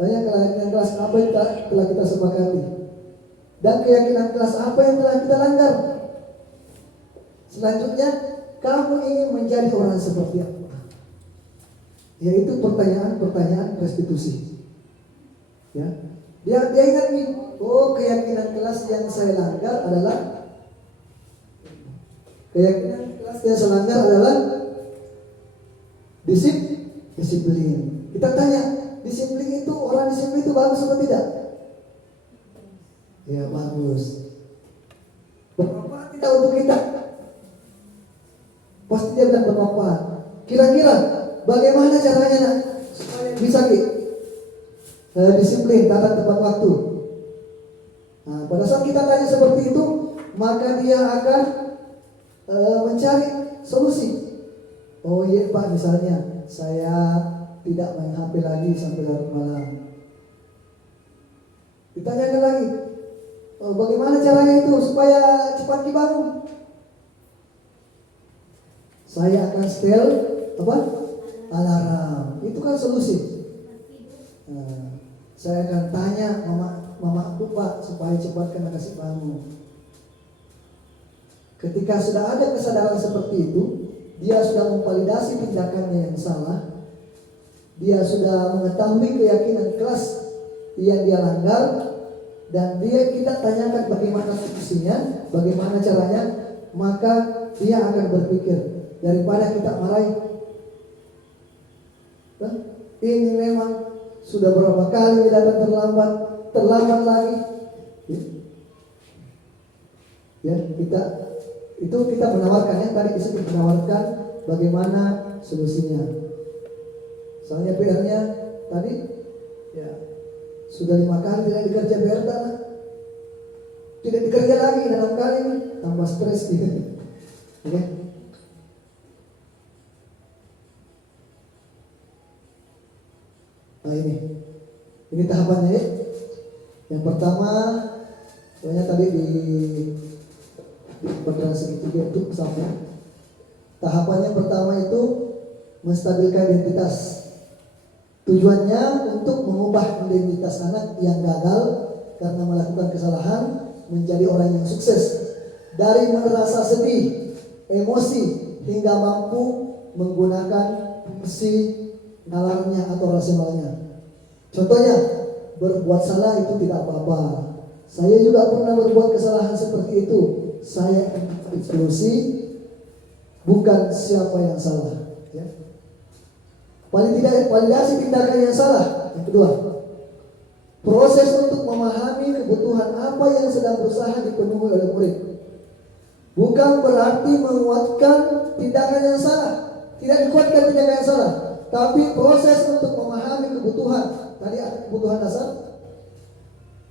Saya keyakinan kelas apa yang telah kita sepakati? Dan keyakinan kelas apa yang telah kita langgar? Selanjutnya, kamu ingin menjadi orang seperti apa? Yaitu pertanyaan-pertanyaan restitusi. Ya, dia ingat nih, oh keyakinan kelas yang saya langgar adalah disiplin. Kita tanya, disiplin itu orang disiplin itu bagus atau tidak? Ya bagus. Bermanfaat tidak untuk kita? Pasti dia bilang bermanfaat. Kira-kira bagaimana caranya nak supaya bisa disiplin datang tepat waktu? Nah, pada saat kita tanya seperti itu, maka dia akan mencari solusi. Oh iya Pak, misalnya saya tidak main HP lagi sampai larut malam. Ditanyakan lagi, oh, bagaimana caranya itu supaya cepat dibangun? Saya akan setel alarm. Itu kan solusi. Saya akan tanya mama aku Pak supaya cepat kena kasih bangun. Ketika sudah ada kesadaran seperti itu, dia sudah memvalidasi tindakannya yang salah. Dia sudah mengetahui keyakinan kelas yang dia langgar, dan kita tanyakan bagaimana solusinya, bagaimana caranya, maka dia akan berpikir daripada kita marahi. Ini memang sudah berapa kali datang terlambat lagi. Ya, kita menawarkan ya, tadi disebut menawarkan bagaimana solusinya. Soalnya PR-nya tadi ya sudah 5 kali tidak dikerja PR tanah, tidak dikerja lagi, 6 kali nih, tambah stres gitu. Oke. Nah ini tahapannya ya. Yang pertama, soalnya tadi di bagian segitiga itu sampai tahapannya pertama itu menstabilkan identitas. Tujuannya untuk mengubah identitas anak yang gagal karena melakukan kesalahan menjadi orang yang sukses, dari merasa sedih, emosi hingga mampu menggunakan fungsi nalarnya atau rasionalnya. Contohnya, berbuat salah itu tidak apa-apa. Saya juga pernah berbuat kesalahan seperti itu. Saya akan solusi, bukan siapa yang salah. Ya. Paling tidak validasi tindakan yang salah. Yang kedua, proses untuk memahami kebutuhan apa yang sedang berusaha dipenuhi oleh murid. Bukan berarti menguatkan tindakan yang salah. Tidak dikuatkan tindakan yang salah, tapi proses untuk memahami kebutuhan. Tadi ada kebutuhan dasar.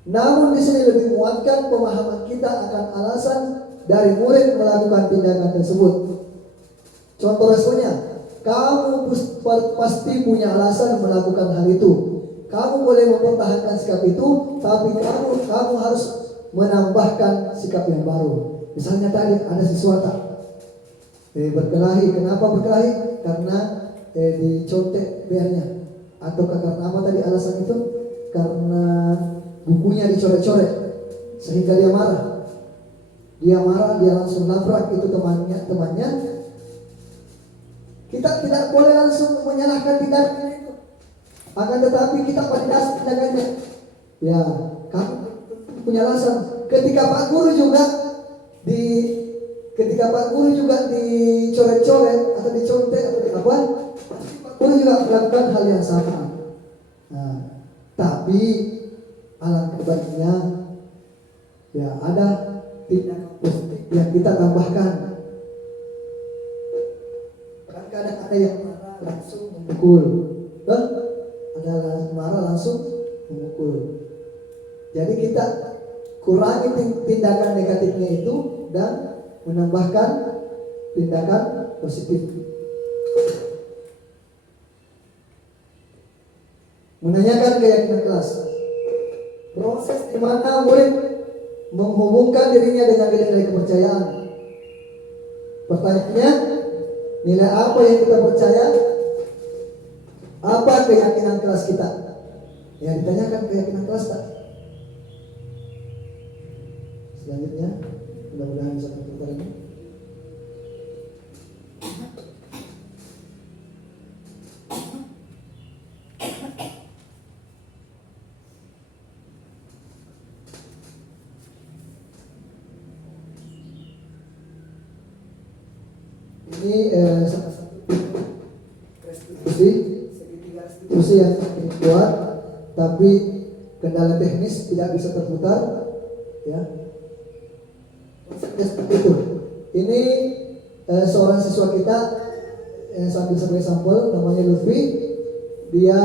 Namun di sini lebih menguatkan pemahaman kita akan alasan dari murid melakukan tindakan tersebut. Contoh responnya, kamu pasti punya alasan melakukan hal itu. Kamu boleh mempertahankan sikap itu, tapi kamu harus menambahkan sikap yang baru. Misalnya tadi ada siswa berkelahi. Kenapa berkelahi? Karena dicontek PR-nya. Atau karena apa tadi alasan itu? Karena bukunya dicoret-coret sehingga dia marah. Dia langsung nabrak itu temannya. Kita tidak boleh langsung menyalahkan tindakan itu. Akan tetapi kita validasi tindakannya. Ya, kamu punya alasan. Ketika Pak Guru juga ketika Pak Guru juga dicoret-coret atau dicontek atau di apa, Pak Guru juga melakukan hal yang sama. Nah, tapi alangkah baiknya ya ada tindakan positif yang kita tambahkan. Kadang-kadang ada yang marah langsung memukul, ada marah langsung memukul. Jadi kita kurangi tindakan negatifnya itu dan menambahkan tindakan positif. Menanyakan keyakinan kelas. Proses di mana murid menghubungkan dirinya dengan nilai kepercayaan. Pertanyaannya, nilai apa yang kita percaya? Apa keyakinan kelas kita? Ya, ditanyakan keyakinan kelas tak? Selanjutnya, mudah-mudahan bisa terputar ini. Ini salah satu restitusi yang kuat, tapi kendala teknis tidak bisa terputar, ya. Seperti itu. Ini seorang siswa kita sambil sebagai sampel, namanya Lutfi. Dia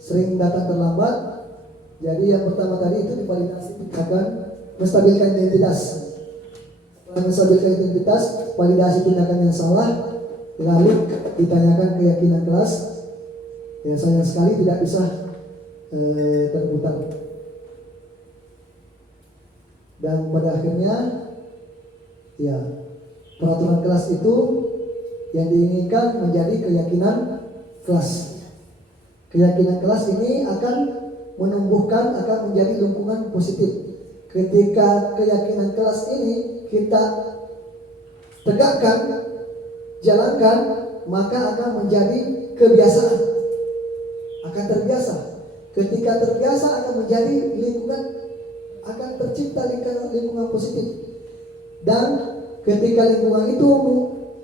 sering datang terlambat. Jadi yang pertama tadi itu divalidasi akan menstabilkan identitas. Setelah menstabilkan identitas, validasi tindakan yang salah, lalu ditanyakan keyakinan kelas. Ya, sayang sekali tidak bisa terputar. Dan pada akhirnya, ya, peraturan kelas itu yang diinginkan menjadi keyakinan kelas. Keyakinan kelas ini akan menumbuhkan, akan menjadi lingkungan positif. Ketika keyakinan kelas ini kita tegakkan, jalankan, maka akan menjadi kebiasaan, akan terbiasa. Ketika terbiasa akan menjadi lingkungan, akan tercipta lingkungan positif. Dan ketika lingkungan itu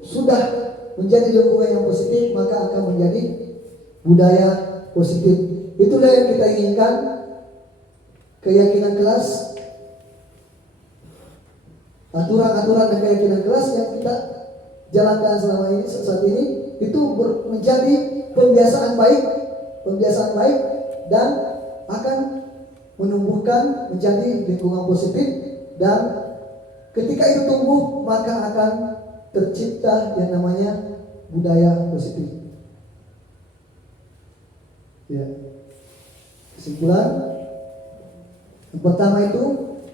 sudah menjadi lingkungan yang positif, maka akan menjadi budaya positif. Itulah yang kita inginkan, keyakinan kelas, aturan-aturan dan keyakinan kelas yang kita jalankan selama ini, saat ini, itu menjadi pembiasaan baik dan akan menumbuhkan menjadi lingkungan positif, dan ketika itu tumbuh maka akan tercipta yang namanya budaya positif. Ya. Kesimpulan, yang pertama itu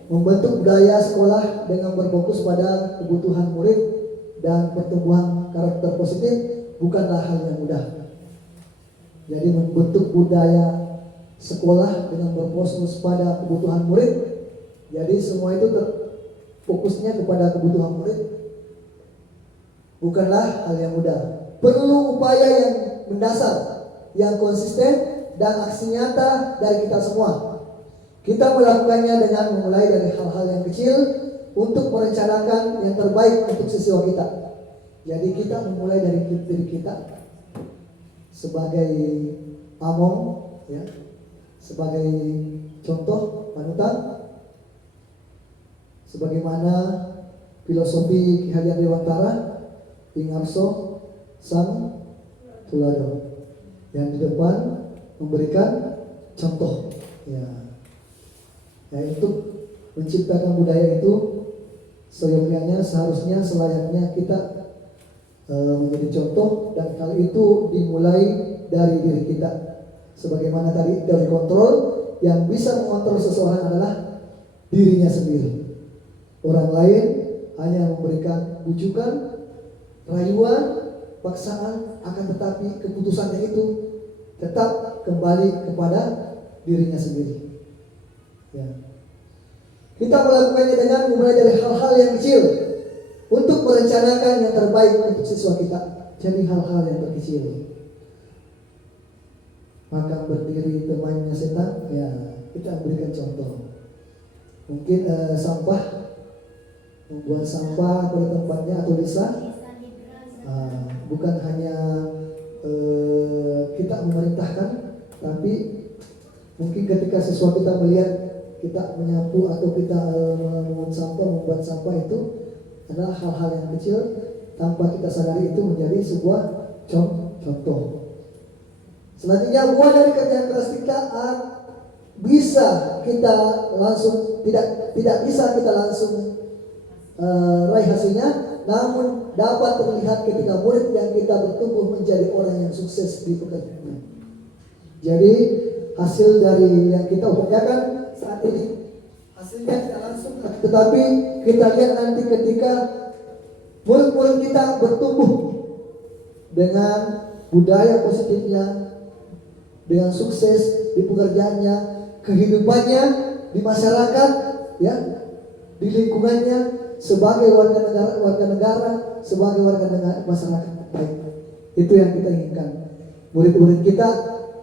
membentuk budaya sekolah dengan berfokus pada kebutuhan murid dan pertumbuhan karakter positif bukanlah hal yang mudah. Jadi membentuk budaya sekolah dengan berfokus pada kebutuhan murid, jadi semua itu fokusnya kepada kebutuhan murid, bukanlah hal yang mudah. Perlu upaya yang mendasar, yang konsisten, dan aksi nyata dari kita semua. Kita melakukannya dengan memulai dari hal-hal yang kecil untuk merencanakan yang terbaik untuk siswa kita. Jadi kita memulai dari diri kita sebagai among, ya, sebagai contoh panutan, sebagaimana filosofi Ki Hajar Dewantara Ingarso Sang Tulado, yang di depan memberikan contoh, ya, untuk menciptakan budaya itu seyogyanya, seharusnya, selayaknya kita menjadi contoh, dan hal itu dimulai dari diri kita. Sebagaimana tadi dari kontrol, yang bisa mengontrol seseorang adalah dirinya sendiri. Orang lain hanya memberikan bujukan, rayuan, paksaan, akan tetapi keputusannya itu tetap kembali kepada dirinya sendiri. Ya. Kita melakukannya dengan memulai dari hal-hal yang kecil untuk merencanakan yang terbaik untuk siswa kita. Jadi hal-hal yang terkecil. Maka berdiri temannya setan, ya, kita berikan contoh. Mungkin sampah membuang sampah pada tempatnya atau bisa. Bukan hanya kita memerintahkan, tapi mungkin ketika siswa kita melihat kita menyapu atau kita membuat sampah itu adalah hal-hal yang kecil, tanpa kita sadari itu menjadi sebuah contoh. Selanjutnya, buah dari kerja keras kita bisa kita langsung tidak bisa kita langsung raih hasilnya, namun dapat terlihat ketika murid yang kita bertumbuh menjadi orang yang sukses di pekerjaannya. Jadi hasil dari yang kita upayakan saat ini hasilnya tidak langsung, tetapi kita lihat nanti ketika murid-murid kita bertumbuh dengan budaya positifnya, dengan sukses di pekerjaannya, kehidupannya di masyarakat, ya, di lingkungannya, sebagai warga negara, sebagai warga negara masyarakat baik. Itu yang kita inginkan. Murid-murid kita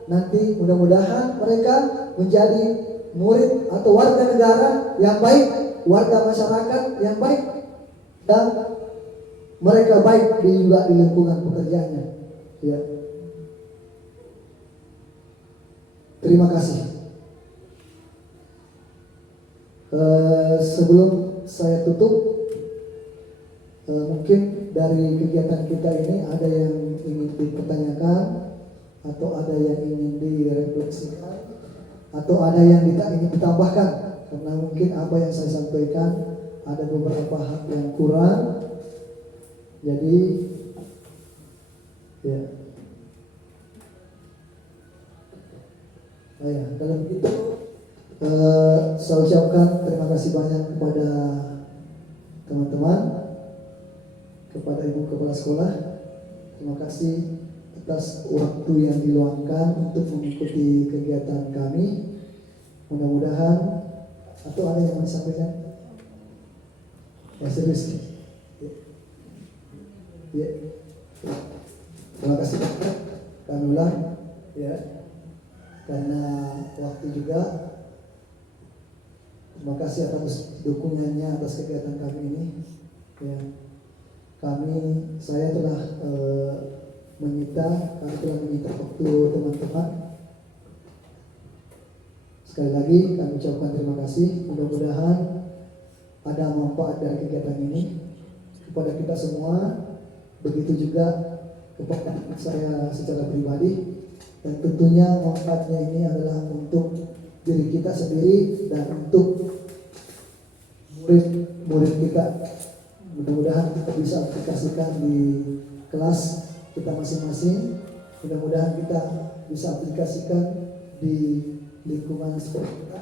nanti mudah-mudahan mereka menjadi murid atau warga negara yang baik, warga masyarakat yang baik, dan mereka baik juga di lingkungan pekerjaannya. Ya. Terima kasih. Sebelum saya tutup, mungkin dari kegiatan kita ini ada yang ingin dipertanyakan, atau ada yang ingin direfleksikan, atau ada yang kita ingin ditambahkan, karena mungkin apa yang saya sampaikan ada beberapa hal yang kurang. Jadi ya, kalau begitu saya ucapkan terima kasih banyak kepada teman-teman, kepada ibu kepala sekolah. Terima kasih atas waktu yang diluangkan untuk mengikuti kegiatan kami. Mudah-mudahan, atau ada yang mau disampaikan? Ya, serius. Ya. Terima kasih banyak. Kami ulang, ya, karena waktu juga. Terima kasih atas dukungannya atas kegiatan kami ini. Ya, saya telah menyita waktu teman-teman. Sekali lagi kami ucapkan terima kasih. Mudah-mudahan ada manfaat dari kegiatan ini kepada kita semua. Begitu juga kepada saya secara pribadi. Dan tentunya manfaatnya ini adalah untuk diri kita sendiri dan untuk murid-murid kita. Mudah-mudahan kita bisa aplikasikan di kelas kita masing-masing. Mudah-mudahan kita bisa aplikasikan di lingkungan sekolah kita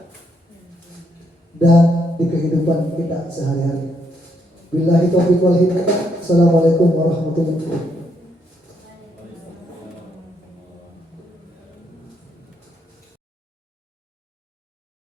dan di kehidupan kita sehari-hari. Billahi taufiq wal hidayah. Assalamualaikum warahmatullahi wabarakatuh.